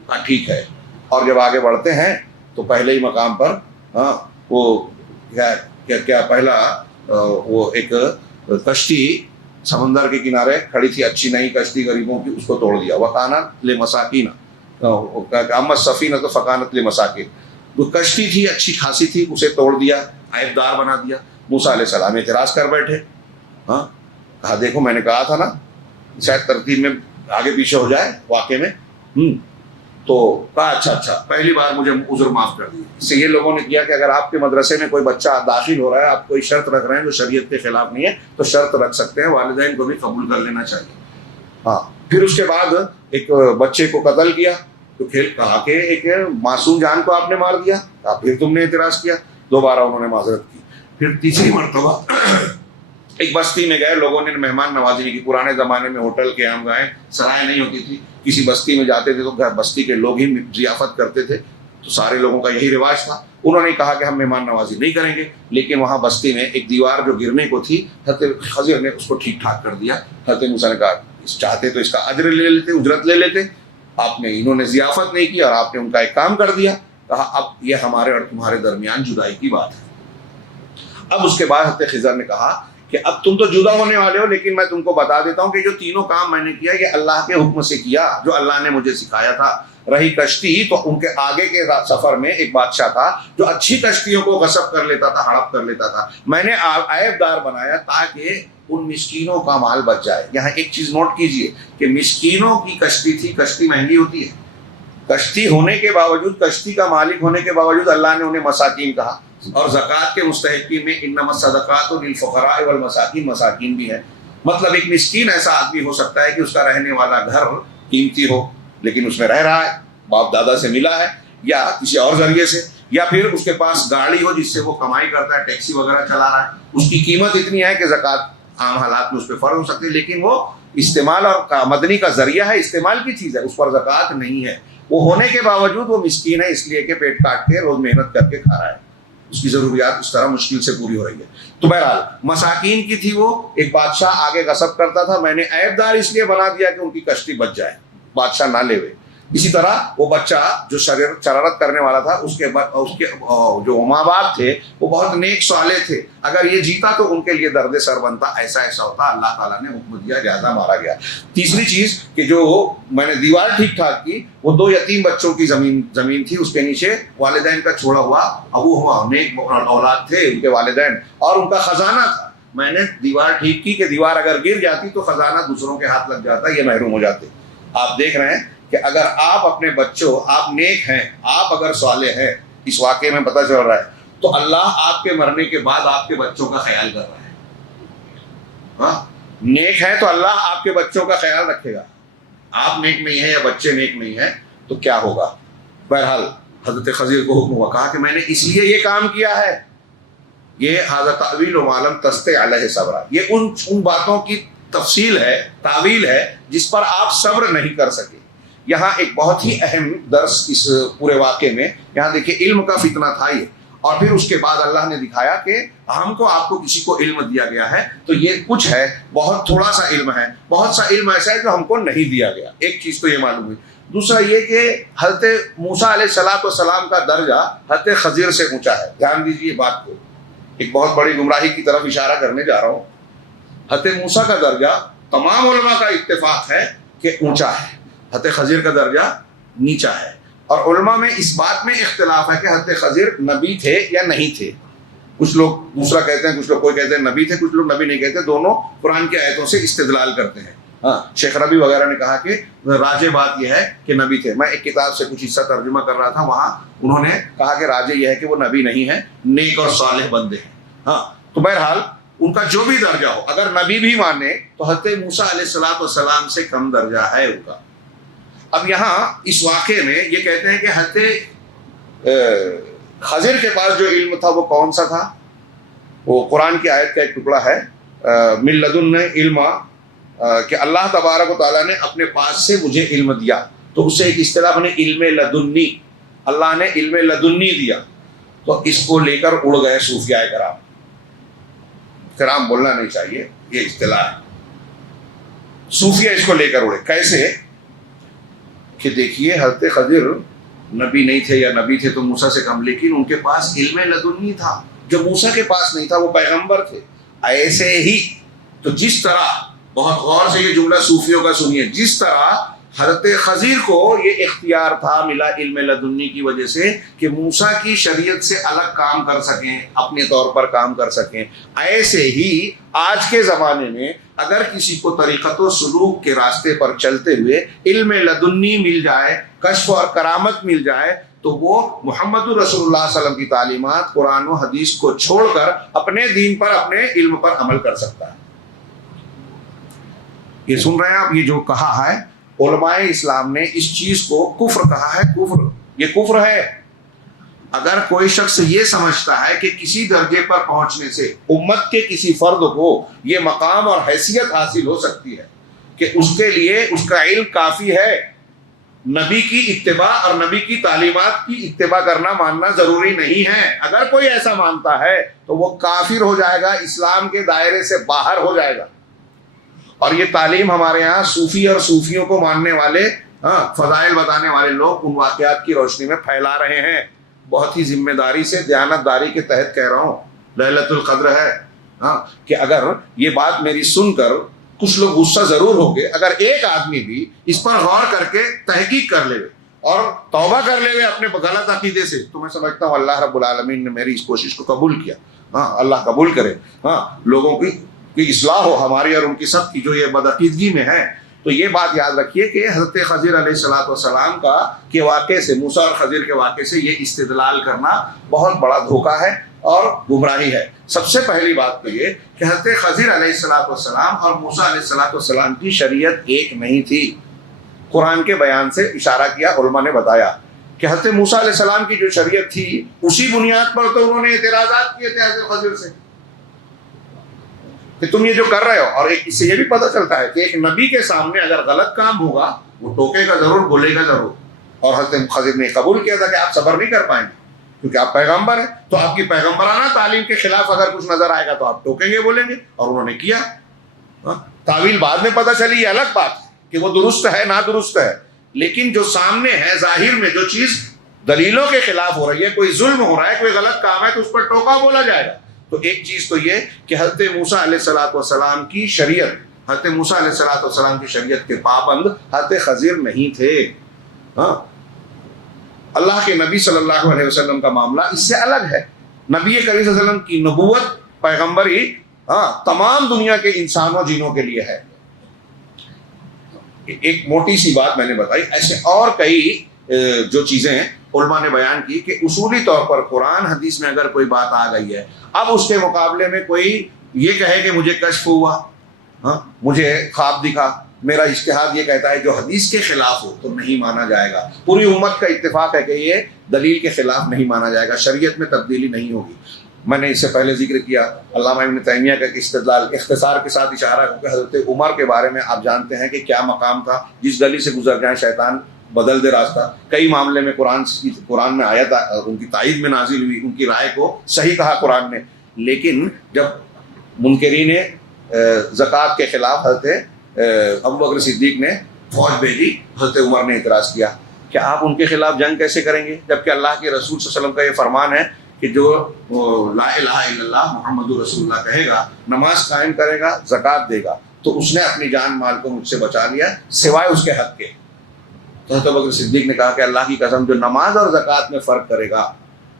کہا ٹھیک ہے. اور جب آگے بڑھتے ہیں تو پہلے ہی مقام پر وہ کیا پہلا وہ ایک کشتی سمندر کے کنارے کھڑی تھی, اچھی نئی کشتی غریبوں کی, اس کو توڑ دیا. وَكَانَتْ لِمَسَاكِينَ اما السفینۃ فکانت لمساکین, وہ کشتی تھی اچھی خاصی تھی, اسے توڑ دیا, عیب دار بنا دیا. موسیٰ علیہ السلام اعتراض کر بیٹھے. ہاں, کہا دیکھو میں نے کہا تھا نا, شاید ترتیب میں آگے پیچھے ہو جائے واقعے میں. تو کہا اچھا پہلی بار مجھے عذر معاف کر دیا. اس سے یہ لوگوں نے کیا کہ اگر آپ کے مدرسے میں کوئی بچہ داخل ہو رہا ہے, آپ کوئی شرط رکھ رہے ہیں جو شریعت کے خلاف نہیں ہے, تو شرط رکھ سکتے ہیں, والدین کو بھی قبول کر لینا چاہیے. ہاں, پھر اس کے بعد ایک بچے کو قتل کیا, تو پھر کہا کہ ایک معصوم جان کو آپ نے مار دیا. کہا پھر تم نے اعتراض کیا. دوبارہ انہوں نے معذرت کی. پھر تیسری مرتبہ ایک بستی میں گئے, لوگوں نے مہمان نوازی کی. پرانے زمانے میں ہوٹل قیام گاہیں سرائے نہیں ہوتی تھی, کسی بستی میں جاتے تھے تو بستی کے لوگ ہی ضیافت کرتے تھے, تو سارے لوگوں کا یہی رواج تھا. انہوں نے کہا کہ ہم مہمان نوازی نہیں کریں گے, لیکن وہاں بستی میں ایک دیوار جو گرنے کو تھی, حضرت خضر نے اس کو ٹھیک ٹھاک کر دیا. حضرت موسیٰ نے کہا چاہتے تو اس کا اجر لے لیتے, اجرت لے لیتے, آپ نے, انہوں نے ضیافت نہیں کی اور آپ نے ان کا ایک کام کر دیا. کہا اب یہ ہمارے اور تمہارے درمیان جدائی کی بات ہے. اب اس کے بعد حضرت خضر نے کہا کہ اب تم تو جدا ہونے والے ہو, لیکن میں تم کو بتا دیتا ہوں کہ جو تینوں کام میں نے کیا یہ اللہ کے حکم سے کیا, جو اللہ نے مجھے سکھایا تھا. رہی کشتی, تو ان کے آگے کے سفر میں ایک بادشاہ تھا جو اچھی کشتیوں کو غصب کر لیتا تھا, ہڑپ کر لیتا تھا. میں نے عیب دار بنایا تاکہ ان مسکینوں کا مال بچ جائے. یہاں ایک چیز نوٹ کیجئے کہ مسکینوں کی کشتی تھی. کشتی مہنگی ہوتی ہے, کشتی ہونے کے باوجود, کشتی کا مالک ہونے کے باوجود اللہ نے انہیں مساکین کہا. اور زکوٰۃ کے مستحقین میں انما الصدقات للفقراء والمساکین, مساکین بھی ہے. مطلب ایک مسکین ایسا آدمی ہو سکتا ہے کہ اس کا رہنے والا گھر قیمتی ہو لیکن اس میں رہ رہا ہے, باپ دادا سے ملا ہے یا کسی اور ذریعے سے, یا پھر اس کے پاس گاڑی ہو جس سے وہ کمائی کرتا ہے, ٹیکسی وغیرہ چلا رہا ہے, اس کی قیمت اتنی ہے کہ زکوٰۃ عام حالات میں اس پہ فرض ہو سکتی ہے, لیکن وہ استعمال اور آمدنی کا ذریعہ ہے, استعمال کی چیز ہے, اس پر زکوٰۃ نہیں ہے. وہ ہونے کے باوجود وہ مسکین ہے, اس لیے کہ پیٹ کاٹ کے روز محنت کر کے کھا رہا ہے, اس کی ضروریات اس طرح مشکل سے پوری ہو رہی ہے. تو بہرحال مساکین کی تھی وہ, ایک بادشاہ آگے غصب کرتا تھا, میں نے عیب دار اس لیے بنا دیا کہ ان کی کشتی بچ جائے, بادشاہ نہ لے ہوئے. اسی طرح وہ بچہ جو شرارت کرنے والا تھا, اس کے جو ماں باپ تھے وہ بہت نیک صالح تھے, اگر یہ جیتا تو ان کے لیے درد سر بنتا, ایسا ہوتا, اللہ تعالیٰ نے حکم دیا, لہذا مارا گیا. تیسری چیز کہ جو میں نے دیوار ٹھیک ٹھاک کی, وہ 2 یتیم بچوں کی زمین تھی, اس کے نیچے والدین کا چھوڑا ہوا ابو ہوا, نیک اولاد تھے ان کے والدین, اور ان کا خزانہ تھا. میں نے دیوار ٹھیک کی کہ دیوار اگر گر جاتی تو خزانہ دوسروں کے ہاتھ لگ جاتا, یہ محروم ہو جاتے. آپ دیکھ رہے ہیں کہ اگر آپ اپنے بچوں, آپ نیک ہیں, آپ اگر صالح ہیں, اس واقعے میں پتہ چل رہا ہے, تو اللہ آپ کے مرنے کے بعد آپ کے بچوں کا خیال کر رہا ہے. ہاں, نیک ہے تو اللہ آپ کے بچوں کا خیال رکھے گا. آپ نیک نہیں ہیں یا بچے نیک نہیں ہیں تو کیا ہوگا. بہرحال حضرت خضر کو حکم ہوا, کہا کہ میں نے اس لیے یہ کام کیا ہے, یہ ھذا تأویل ما لم تستطع علیہ صبرا, یہ ان باتوں کی تفصیل ہے, تعویل ہے جس پر آپ صبر نہیں کر سکے. یہاں ایک بہت ہی اہم درس اس پورے واقعے میں, یہاں دیکھیں علم کا فتنہ تھا یہ, اور پھر اس کے بعد اللہ نے دکھایا کہ ہم کو آپ کو کسی کو علم دیا گیا ہے تو یہ کچھ ہے، بہت تھوڑا سا علم ہے، بہت سا علم ایسا ہے جو ہم کو نہیں دیا گیا. ایک چیز تو یہ معلوم ہوئی. دوسرا یہ کہ حضرت موسیٰ علیہ السلام کا درجہ حضرت خضر سے اونچا ہے. دھیان دیجیے بات کو، ایک بہت بڑی گمراہی کی طرف اشارہ کرنے جا رہا ہوں. حضرت موسیٰ کا درجہ تمام علماء کا اتفاق ہے کہ اونچا ہے، حضرت خضر کا درجہ نیچا ہے. اور علماء میں اس بات میں اختلاف ہے کہ حضرت خضر نبی تھے یا نہیں تھے. کچھ لوگ دوسرا کہتے ہیں، کچھ لوگ کوئی کہتے ہیں نبی تھے، کچھ لوگ نبی نہیں کہتے. دونوں قرآن کی آیتوں سے استدلال کرتے ہیں. ہاں، شیخ ربی وغیرہ نے کہا کہ راجح بات یہ ہے کہ نبی تھے. میں ایک کتاب سے کچھ حصہ ترجمہ کر رہا تھا، وہاں انہوں نے کہا کہ راجح یہ ہے کہ وہ نبی نہیں ہے، نیک اور صالح بندے ہیں. ہاں، تو بہرحال ان کا جو بھی درجہ ہو، اگر نبی بھی مانے تو حضرت موسیٰ علیہ السلام سے کم درجہ ہے ان کا. اب یہاں اس واقعے میں یہ کہتے ہیں کہ حضرت خضر کے پاس جو علم تھا وہ کون سا تھا؟ وہ قرآن کی آیت کا ایک ٹکڑا ہے، من لدن علم، کہ اللہ تبارک و تعالیٰ نے اپنے پاس سے مجھے علم دیا. تو اس سے ایک اصطلاح نے علم لدنی، اللہ نے علم لدنی دیا. تو اس کو لے کر اڑ گئے صوفیاء کرام بولنا نہیں چاہیے، یہ اصطلاح ہے. صوفیہ اس کو لے کر اڑے. کیسے؟ کہ دیکھیے حضرت خضر نبی نہیں تھے، یا نبی تھے تو موسیٰ سے کم، لیکن ان کے پاس علم لدنی تھا جو موسیٰ کے پاس نہیں تھا. وہ پیغمبر تھے. ایسے ہی تو جس طرح، بہت غور سے یہ جملہ صوفیوں کا سنیے، جس طرح حضرت خضر کو یہ اختیار تھا ملا علم لدنی کی وجہ سے کہ موسیٰ کی شریعت سے الگ کام کر سکیں، اپنے طور پر کام کر سکیں، ایسے ہی آج کے زمانے میں اگر کسی کو طریقت و سلوک کے راستے پر چلتے ہوئے علم لدنی مل جائے، کشف اور کرامت مل جائے، تو وہ محمد رسول اللہ صلی اللہ علیہ وسلم کی تعلیمات، قرآن و حدیث کو چھوڑ کر اپنے دین پر، اپنے علم پر عمل کر سکتا ہے. یہ سن رہے ہیں آپ؟ یہ جو کہا ہے علماء اسلام نے اس چیز کو کفر کہا ہے. کفر، یہ کفر ہے. اگر کوئی شخص یہ سمجھتا ہے کہ کسی درجے پر پہنچنے سے امت کے کسی فرد کو یہ مقام اور حیثیت حاصل ہو سکتی ہے کہ اس کے لیے اس کا علم کافی ہے، نبی کی اتباع اور نبی کی تعلیمات کی اتباع کرنا ماننا ضروری نہیں ہے، اگر کوئی ایسا مانتا ہے تو وہ کافر ہو جائے گا، اسلام کے دائرے سے باہر ہو جائے گا. اور یہ تعلیم ہمارے یہاں صوفی اور صوفیوں کو ماننے والے، فضائل بتانے والے لوگ ان واقعات کی روشنی میں پھیلا رہے ہیں. بہت ہی ذمہ داری سے، دیانت داری کے تحت کہہ رہا ہوں. لیلۃ القدر ہے، کہ اگر یہ بات میری سن کر کچھ لوگ غصہ ضرور ہو گے، اگر ایک آدمی بھی اس پر غور کر کے تحقیق کر لے اور توبہ کر لے اپنے غلط عقیدے سے، تو میں سمجھتا ہوں اللہ رب العالمین نے میری اس کوشش کو قبول کیا. اللہ قبول کرے. لوگوں کی اصلاح ہو، ہماری اور ان کی سب کی جو یہ بدعقیدگی میں ہے. تو یہ بات یاد رکھیے کہ حضرت خضر علیہ السلام کا کے واقعے سے، موسیٰ اور خضر کے واقعے سے یہ استدلال کرنا بہت بڑا دھوکہ ہے اور گمراہی ہے. سب سے پہلی بات تو یہ کہ حضرت خضر علیہ السلام اور موسیٰ علیہ السلام کی شریعت ایک نہیں تھی. قرآن کے بیان سے اشارہ کیا، علماء نے بتایا کہ حضرت موسیٰ علیہ السلام کی جو شریعت تھی اسی بنیاد پر تو انہوں نے اعتراضات کیے تھے حضرت خضر سے کہ تم یہ جو کر رہے ہو. اور اس سے یہ بھی پتہ چلتا ہے کہ ایک نبی کے سامنے اگر غلط کام ہوگا وہ ٹوکے گا ضرور، بولے گا ضرور. اور حضرت خضر نے قبول کیا تھا کہ آپ صبر نہیں کر پائیں گے کیونکہ آپ پیغمبر ہیں، تو آپ کی پیغمبرانہ تعلیم کے خلاف اگر کچھ نظر آئے گا تو آپ ٹوکیں گے، بولیں گے. اور انہوں نے کیا. تعویل بعد میں پتہ چلی، یہ الگ بات ہے کہ وہ درست ہے نہ درست ہے، لیکن جو سامنے ہے ظاہر میں جو چیز دلیلوں کے خلاف ہو رہی ہے، کوئی ظلم ہو رہا ہے، کوئی غلط کام ہے، تو اس پر ٹوکا بولا جائے گا. تو ایک چیز تو یہ کہ حضرت موسیٰ علیہ السلام کی شریعت، حضرت موسیٰ علیہ السلام کی شریعت کے پابند حضرت خضر نہیں تھے. اللہ کے نبی صلی اللہ علیہ وسلم کا معاملہ اس سے الگ ہے. نبی کریم صلی اللہ علیہ وسلم کی نبوت، پیغمبری تمام دنیا کے انسانوں جنوں کے لیے ہے. ایک موٹی سی بات میں نے بتائی، ایسے اور کئی جو چیزیں علماء نے بیان کی کہ اصولی طور پر قرآن حدیث میں اگر کوئی بات آ گئی ہے، اب اس کے مقابلے میں کوئی یہ کہے کہ مجھے کشف ہوا، مجھے خواب دکھا، میرا اجتہاد یہ کہتا ہے، جو حدیث کے خلاف ہو تو نہیں مانا جائے گا. پوری امت کا اتفاق ہے کہ یہ دلیل کے خلاف نہیں مانا جائے گا، شریعت میں تبدیلی نہیں ہوگی. میں نے اس سے پہلے ذکر کیا علامہ ابن تیمیہ کا استدلال، اختصار کے ساتھ اشارہ کہ حضرت عمر کے بارے میں آپ جانتے ہیں کہ کیا مقام تھا، جس گلی سے گزر جائیں شیطان بدل دے راستہ. کئی معاملے میں قرآن میں آیت ان کی تائید میں نازل ہوئی, ان کی رائے کو صحیح کہا قرآن نے. لیکن جب منکرین زکوٰۃ کے خلاف حضرت ابوبکر صدیق نے فوج بھیجی, حضرت عمر نے اعتراض کیا کہ آپ ان کے خلاف جنگ کیسے کریں گے, جبکہ اللہ کے رسول صلی اللہ علیہ وسلم کا یہ فرمان ہے کہ جو لا الہ الا اللہ محمد رسول اللہ کہے گا, نماز قائم کرے گا, زکوٰۃ دے گا, تو اس نے اپنی جان مال کو مجھ سے بچا لیا سوائے اس کے حق کے. تو حضرت ابوبکر صدیق نے کہا کہ اللہ کی قسم جو نماز اور زکوٰۃ میں فرق کرے گا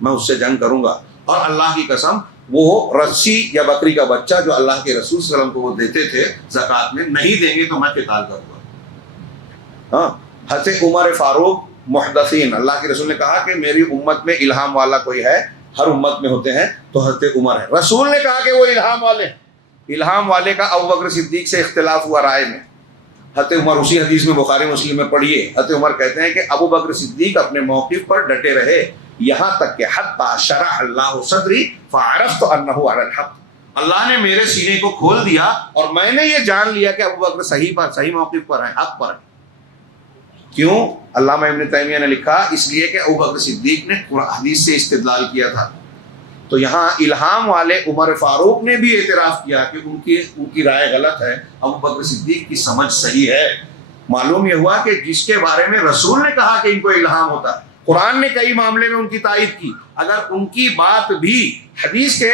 میں اس سے جنگ کروں گا, اور اللہ کی قسم وہ رسی یا بکری کا بچہ جو اللہ کے رسول صلی اللہ علیہ وسلم کو وہ دیتے تھے زکوٰۃ میں نہیں دیں گے تو میں قتال کروں گا. ہاں, حضرت عمر فاروق محدثین, اللہ کے رسول نے کہا کہ میری امت میں الہام والا کوئی ہے, ہر امت میں ہوتے ہیں, تو حضرت عمر ہے. رسول نے کہا کہ وہ الہام والے ہیں. الہام والے کا ابوبکر صدیق سے اختلاف ہوا رائے میں. حضرت عمر, اسی حدیث میں بخاری مسلم میں پڑھیے, حضرت عمر کہتے ہیں کہ ابوبکر صدیق اپنے موقف پر ڈٹے رہے یہاں تک کہ حتی شرح اللہ صدری فعرفت انہ علی الحق, اللہ نے میرے سینے کو کھول دیا اور میں نے یہ جان لیا کہ ابوبکر صحیح موقف پر ہے, حق پر ہے. کیوں؟ علامہ ابن تیمیہ نے لکھا اس لیے کہ ابوبکر صدیق نے حدیث سے استدلال کیا تھا. تو یہاں الہام والے عمر فاروق نے بھی اعتراف کیا کہ ان کی رائے غلط ہے, ابوبکر صدیق کی سمجھ صحیح ہے. معلوم یہ ہوا کہ جس کے بارے میں رسول نے کہا کہ ان کو الہام ہوتا ہے, قرآن نے کئی معاملے میں ان کی تائید کی, اگر ان کی بات بھی حدیث کے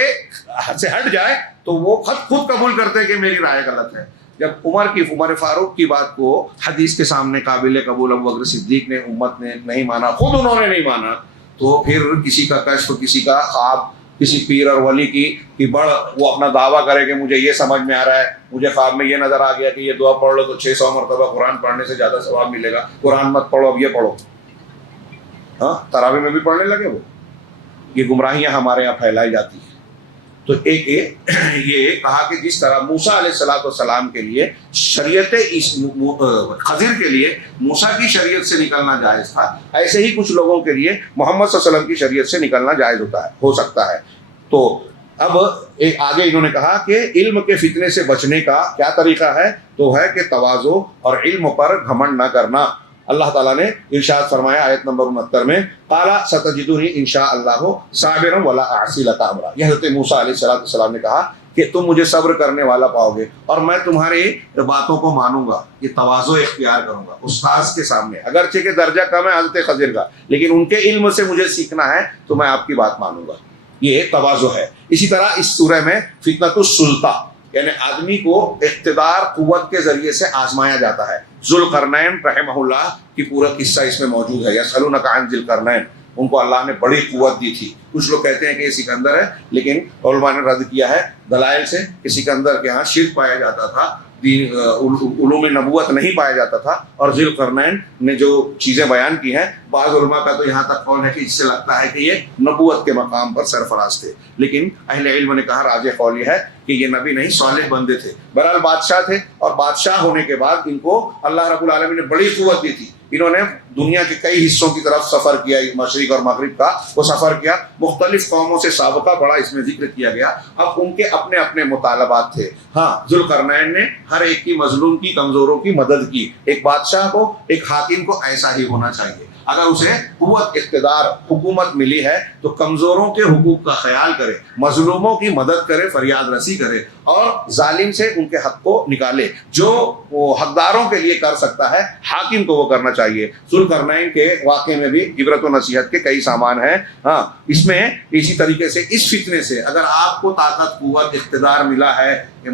سے ہٹ جائے تو وہ خود قبول کرتے کہ میری رائے غلط ہے. جب عمر فاروق کی بات کو حدیث کے سامنے قابل قبول ابوبکر صدیق نے, امت نے نہیں مانا, خود انہوں نے نہیں مانا, تو پھر کسی کا کشف, کسی کا خواب, کسی پیر اور ولی کی بڑھ وہ اپنا دعویٰ کرے کہ مجھے یہ سمجھ میں آ رہا ہے, مجھے خواب میں یہ نظر آ گیا کہ یہ دعا پڑھ لو تو 600 مرتبہ قرآن پڑھنے سے زیادہ ثواب ملے گا, قرآن مت پڑھو اب یہ پڑھو. ہاں, تراویح میں بھی پڑھنے لگے وہ. یہ گمراہیاں ہمارے یہاں پھیلائی جاتی ہیں. تو ایک یہ کہا کہ جس طرح موسیٰ علیہ السلام کے لیے شریعت خضر کے لیے موسیٰ کی شریعت سے نکلنا جائز تھا, ایسے ہی کچھ لوگوں کے لیے محمد صلی اللہ علیہ وسلم کی شریعت سے نکلنا جائز ہو سکتا ہے. تو اب آگے انہوں نے کہا کہ علم کے فتنے سے بچنے کا کیا طریقہ ہے, تو ہے کہ تواضع اور علم پر گھمنڈ نہ کرنا. اللہ تعالیٰ نے ارشاد فرمایا آیت نمبر 69 میں, قال ستجدنی انشاء اللہ صابرا ولا اعصی لک امرا. یہ حضرت موسیٰ علیہ السلام نے کہا کہ تم مجھے صبر کرنے والا پاؤ گے اور میں تمہاری باتوں کو مانوں گا, یہ تواضع اختیار کروں گا استاذ کے سامنے, اگرچہ کہ درجہ کم ہے حضرت خضر کا, لیکن ان کے علم سے مجھے سیکھنا ہے تو میں آپ کی بات مانوں گا. یہ تواضع ہے. اسی طرح اس سورہ میں فتنۃ السلطہ یعنی آدمی کو اقتدار قوت کے ذریعے سے آزمایا جاتا ہے. ذوالقرنین رحمہ اللہ کی پورا قصہ اس میں موجود ہے. یسألونک عن ذی القرنین, ان کو اللہ نے بڑی قوت دی تھی. کچھ لوگ کہتے ہیں کہ یہ سکندر ہے, لیکن علماء نے رد کیا ہے دلائل سے کہ سکندر کے ہاں شرک پایا جاتا تھا, علوم نبوت نہیں پایا جاتا تھا. اور ذی القرنین نے جو چیزیں بیان کی ہیں, بعض علماء کا تو یہاں تک قول ہے کہ اس سے لگتا ہے کہ یہ نبوت کے مقام پر سرفراز تھے, لیکن اہل علم نے کہا راجح قول یہ ہے کہ یہ نبی نہیں صالح بندے تھے. بہرحال بادشاہ تھے, اور بادشاہ ہونے کے بعد ان کو اللہ رب العالمین نے بڑی قوت دی تھی. انہوں نے دنیا کے کئی حصوں کی طرف سفر کیا, مشرق اور مغرب کا وہ سفر کیا, مختلف قوموں سے سابقہ بڑا اس میں ذکر کیا گیا. اب ان کے اپنے اپنے مطالبات تھے. ہاں, ذوالقرنین نے ہر ایک کی, مظلوم کی, کمزوروں کی مدد کی. ایک بادشاہ کو, ایک حاکم کو ایسا ہی ہونا چاہیے. اگر اسے قوت, اقتدار, حکومت ملی ہے تو کمزوروں کے حقوق کا خیال کرے, مظلوموں کی مدد کرے, فریاد رسی کرے, اور ظالم سے ان کے حق کو نکالے. جو وہ حقداروں کے لیے کر سکتا ہے حاکم کو وہ کرنا چاہیے. ذوالقرنین کے واقعے میں بھی عبرت و نصیحت کے کئی سامان ہیں. ہاں, اس میں اسی طریقے سے اس فتنے سے اگر آپ کو طاقت, قوت, اقتدار ملا ہے کہ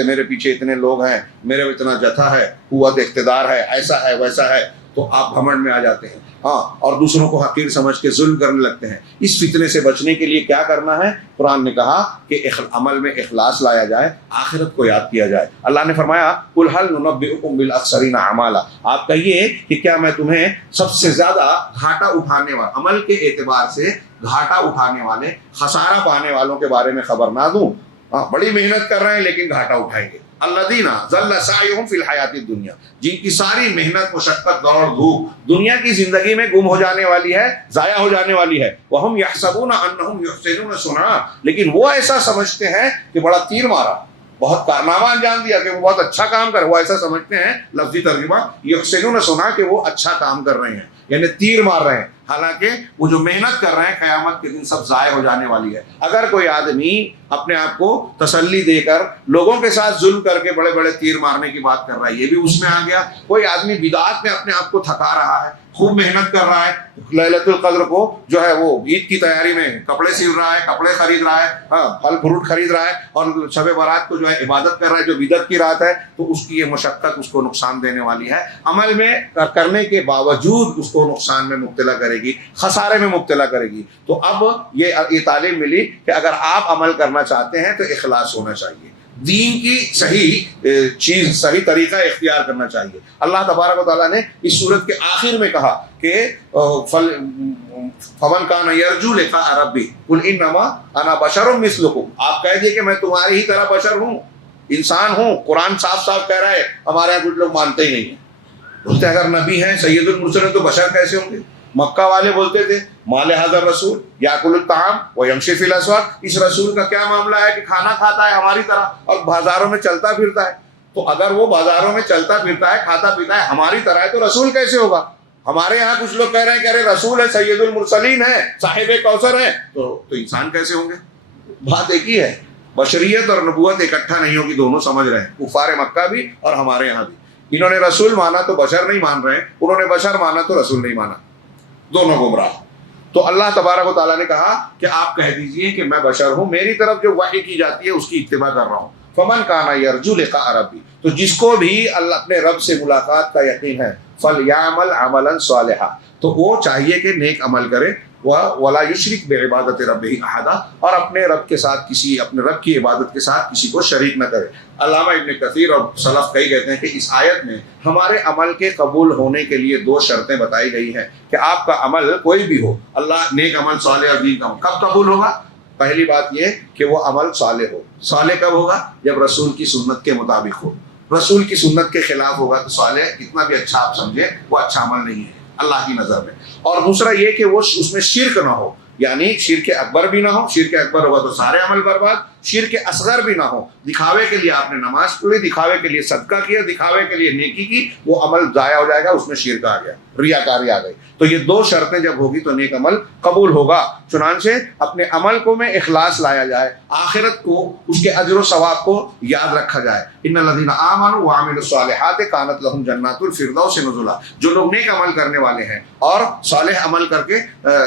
میرے پیچھے اتنے لوگ ہیں, میرے اتنا جتھا ہے, قوت, اقتدار ہے, ایسا ہے ویسا ہے, تو آپ گھمنڈ میں آ جاتے ہیں. ہاں, اور دوسروں کو حقیر سمجھ کے ظلم کرنے لگتے ہیں. اس فتنے سے بچنے کے لیے کیا کرنا ہے؟ قرآن نے کہا کہ عمل میں اخلاص لایا جائے, آخرت کو یاد کیا جائے. اللہ نے فرمایا قل هل ننبئکم بالاخسرین اعمالا, آپ کہیے کہ کیا میں تمہیں سب سے زیادہ گھاٹا اٹھانے والے, عمل کے اعتبار سے گھاٹا اٹھانے والے, خسارہ پانے والوں کے بارے میں خبر نہ دوں؟ ہاں, بڑی محنت کر رہے ہیں لیکن گھاٹا اٹھائیں گے. الذین ضل سعیہم فی الحیات الدنیا, جن کی ساری محنت, مشقت, دوڑ دھوپ دنیا کی زندگی میں گم ہو جانے والی ہے, ضائع ہو جانے والی ہے. وہم یحسبون انہم یحسنون صنعا, لیکن وہ ایسا سمجھتے ہیں کہ بڑا تیر مارا, بہت کارنامہ انجام دیا کہ وہ بہت اچھا کام کر، وہ ایسا سمجھتے ہیں لفظی ترجمہ یحسنون سنا کہ وہ اچھا کام کر رہے ہیں، یعنی تیر مار رہے ہیں، حالانکہ وہ جو محنت کر رہے ہیں قیامت کے دن سب ضائع ہو جانے والی ہے۔ اگر کوئی آدمی اپنے آپ کو تسلی دے کر لوگوں کے ساتھ ظلم کر کے بڑے بڑے تیر مارنے کی بات کر رہا ہے، یہ بھی اس میں آ گیا۔ کوئی آدمی بدعات میں اپنے آپ کو تھکا رہا ہے، خوب محنت کر رہا ہے، لیلۃ القدر کو جو ہے وہ عید کی تیاری میں کپڑے سل رہا ہے، کپڑے خرید رہا ہے، پھل فروٹ خرید رہا ہے، اور شب برات کو جو ہے عبادت کر رہا ہے جو بدعت کی رات ہے، تو اس کی یہ مشقت اس کو نقصان دینے والی ہے، عمل میں کرنے کے باوجود اس کو نقصان میں مبتلا کرے گی، خسارے میں مبتلا کرے گی۔ تو اب یہ تعلیم ملی کہ اگر آپ عمل کرنا چاہتے ہیں تو اخلاص ہونا چاہیے، دین کی صحیح چیز، صحیح طریقہ اختیار کرنا چاہیے۔ اللہ تبارک و تعالیٰ نے اس سورت کے آخر میں کہا کہ فمن کان یرجو لقاء ربی قل انما انا بشر مثلکم، آپ کہہ دیے کہ میں تمہاری ہی طرح بشر ہوں، انسان ہوں۔ قرآن صاف صاف کہہ رہا ہے، ہمارے یہاں کچھ لوگ مانتے ہی نہیں ہیں، بولتے اگر نبی ہیں سید المرسلین تو بشر کیسے ہوں گے؟ مکہ والے بولتے تھے ما لہذا الرسول یاکل الطعام ویمشی فی الاسواق، اس رسول کا کیا معاملہ ہے کہ کھانا کھاتا ہے ہماری طرح اور بازاروں میں چلتا پھرتا ہے؟ تو اگر وہ بازاروں میں چلتا پھرتا ہے، کھاتا پیتا ہے ہماری طرح ہے تو رسول کیسے ہوگا؟ ہمارے یہاں کچھ لوگ کہہ رہے ہیں کہ ارے رسول ہے، سید المرسلین ہے، صاحب کوثر ہے، تو انسان کیسے ہوں گے؟ بات ایک ہی ہے، بشریت اور نبوت اکٹھا نہیں ہوگی، دونوں سمجھ رہے ہیں، کفار مکہ بھی اور ہمارے یہاں بھی۔ انہوں نے رسول مانا تو بشر نہیں مان رہے ہیں، انہوں نے بشر مانا تو رسول نہیں مانا، دونوں گمراہ۔ تو اللہ تبارک و تعالیٰ نے کہا کہ آپ کہہ دیجئے کہ میں بشر ہوں، میری طرف جو وحی کی جاتی ہے اس کی اتباع کر رہا ہوں۔ فمن کان یرجو لقاء ربی، تو جس کو بھی اللہ اپنے رب سے ملاقات کا یقین ہے، فلیعمل عملا صالحا، تو وہ چاہیے کہ نیک عمل کرے، ولا یشرک بعبادت ربہ احدا، اور اپنے رب کے ساتھ اپنے رب کی عبادت کے ساتھ کسی کو شریک نہ کرے۔ علامہ ابن کثیر اور سلف کئی کہتے ہیں کہ اس آیت میں ہمارے عمل کے قبول ہونے کے لیے دو شرطیں بتائی گئی ہیں کہ آپ کا عمل کوئی بھی ہو، اللہ نیک عمل صالح اور دین کا عمل کب قبول ہوگا؟ پہلی بات یہ کہ وہ عمل صالح ہو۔ صالح کب ہوگا؟ جب رسول کی سنت کے مطابق ہو۔ رسول کی سنت کے خلاف ہوگا تو صالح کتنا بھی اچھا آپ سمجھے وہ اچھا عمل نہیں ہے اللہ کی نظر میں۔ اور دوسرا یہ کہ وہ اس میں شرک نہ ہو، یعنی شرک اکبر بھی نہ ہو، شرک اکبر ہوگا تو سارے عمل برباد، شرک اصغر بھی نہ ہو، دکھاوے کے لیے آپ نے نماز پڑھی، دکھاوے کے لیے صدقہ کیا، دکھاوے کے لیے نیکی کی، وہ عمل ضائع ہو جائے گا، اس میں شرک آ گیا، ریاکاری آ گئی۔ تو یہ دو شرطیں جب ہوگی تو نیک عمل قبول ہوگا۔ چنانچہ اپنے عمل کو میں اخلاص لایا جائے، آخرت کو، اس کے اجر و ثواب کو یاد رکھا جائے۔ ان الذین آمنوا وعملوا الصالحات کانت لهم جنات الفردوس نزلا، جو لوگ نیک عمل کرنے والے ہیں اور صالح عمل کر کے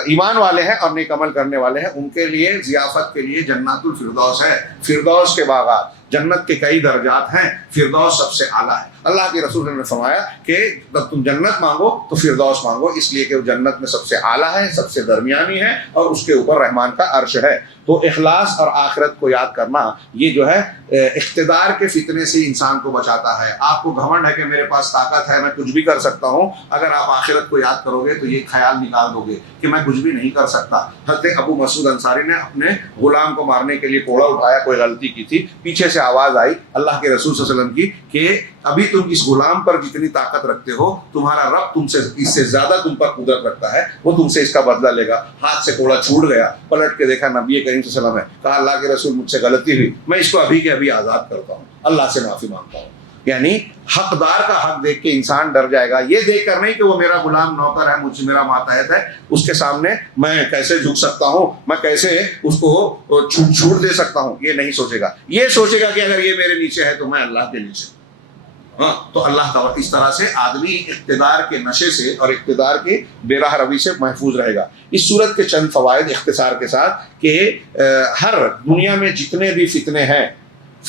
ایمان والے ہیں اور نیک عمل کرنے والے ہیں، ان کے لیے ضیافت کے لیے جنات الفردوس ہے، فردوس کے باغات۔ جنت کے کئی درجات ہیں، فردوس سب سے اعلیٰ ہے۔ اللہ کے رسول نے فرمایا کہ جب تم جنت مانگو تو فردوس مانگو، اس لیے کہ وہ جنت میں سب سے اعلیٰ ہے، سب سے درمیانی ہے، اور اس کے اوپر رحمان کا عرش ہے۔ تو اخلاص اور آخرت کو یاد کرنا یہ جو ہے اقتدار کے فتنے سے انسان کو بچاتا ہے۔ آپ کو گھمنڈ ہے کہ میرے پاس طاقت ہے، میں کچھ بھی کر سکتا ہوں، اگر آپ آخرت کو یاد کرو گے تو یہ خیال نکال دو گے کہ میں کچھ بھی نہیں کر سکتا۔ حضرت ابو مسعود انصاری نے اپنے غلام کو مارنے کے لیے کوڑا اٹھایا، کوئی غلطی کی تھی، پیچھے سے آواز آئی اللہ کے رسول صلی اللہ علیہ وسلم کی کہ ابھی تم اس غلام پر جتنی طاقت رکھتے ہو، تمہارا رب تم سے اس سے زیادہ تم پر قدرت رکھتا ہے، وہ تم سے اس کا بدلہ لے گا۔ ہاتھ سے کوڑا چھوٹ گیا، پلٹ کے دیکھا نبی کریم صلی اللہ علیہ وسلم ہے، کہا اللہ کے رسول مجھ سے غلطی ہوئی، میں اس کو ابھی کے ابھی آزاد کرتا ہوں، اللہ سے معافی مانگتا ہوں۔ یعنی حقدار کا حق دیکھ کے انسان ڈر جائے گا، یہ دیکھ کر نہیں کہ وہ میرا غلام نوکر ہے، مجھ سے میرا ماتحت ہے، اس کے سامنے میں کیسے جھک سکتا ہوں، میں کیسے اس کو چھوٹ دے سکتا ہوں، یہ نہیں سوچے گا۔ یہ سوچے گا کہ اگر یہ میرے نیچے ہے تو میں اللہ کے نیچے۔ ہاں، تو اللہ تعالیٰ اس طرح سے آدمی اقتدار کے نشے سے اور اقتدار کے بے راہ روی سے محفوظ رہے گا۔ اس صورت کے چند فوائد اختصار کے ساتھ کہ ہر دنیا میں جتنے بھی فتنے ہیں،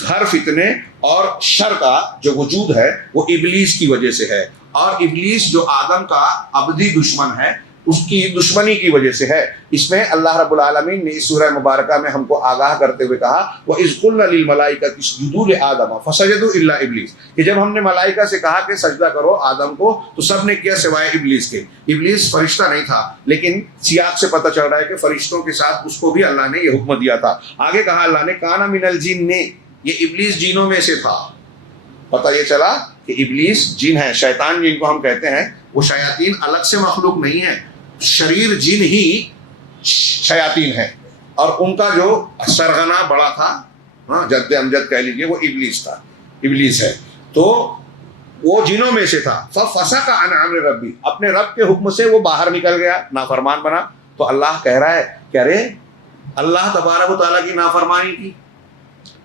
ہر فتنے اور شر کا جو وجود ہے وہ ابلیس کی وجہ سے ہے، اور ابلیس جو آدم کا ابدی دشمن ہے اس کی دشمنی کی وجہ سے ہے۔ اس میں اللہ رب العالمین نے اس سورہ مبارکہ میں ہم کو آگاہ کرتے ہوئے کہا وَإِذْ قُلْنَا لِلْمَلَائِكَةِ اسْجُدُوا لِآدَمَ فَسَجَدُوا إِلَّا إِبْلِيسَ، کہ جب ہم نے ملائکہ سے کہا کہ سجدہ کرو آدم کو تو سب نے کیا سوائے ابلیس کے۔ ابلیس فرشتہ نہیں تھا، لیکن سیاق سے پتہ چل رہا ہے کہ فرشتوں کے ساتھ اس کو بھی اللہ نے یہ حکم دیا تھا۔ آگے کہا اللہ نے کَانَ مِنَ الْجِنِّ، یہ ابلیس جینوں میں سے تھا۔ پتہ یہ چلا کہ ابلیس جن ہے، شیطان جن کو ہم کہتے ہیں، وہ شیاطین الگ سے مخلوق نہیں ہے، شریر جن ہی شیاطین ہیں، اور ان کا جو سرغنہ بڑا تھا ہاں جد امجد کہہ لیجیے، وہ ابلیس تھا، ابلیس ہے، تو وہ جنوں میں سے تھا۔ ففسق عن امر ربی، اپنے رب کے حکم سے وہ باہر نکل گیا، نافرمان بنا۔ تو اللہ کہہ رہا ہے کہ ارے اللہ تبارک و تعالیٰ کی نافرمانی کی،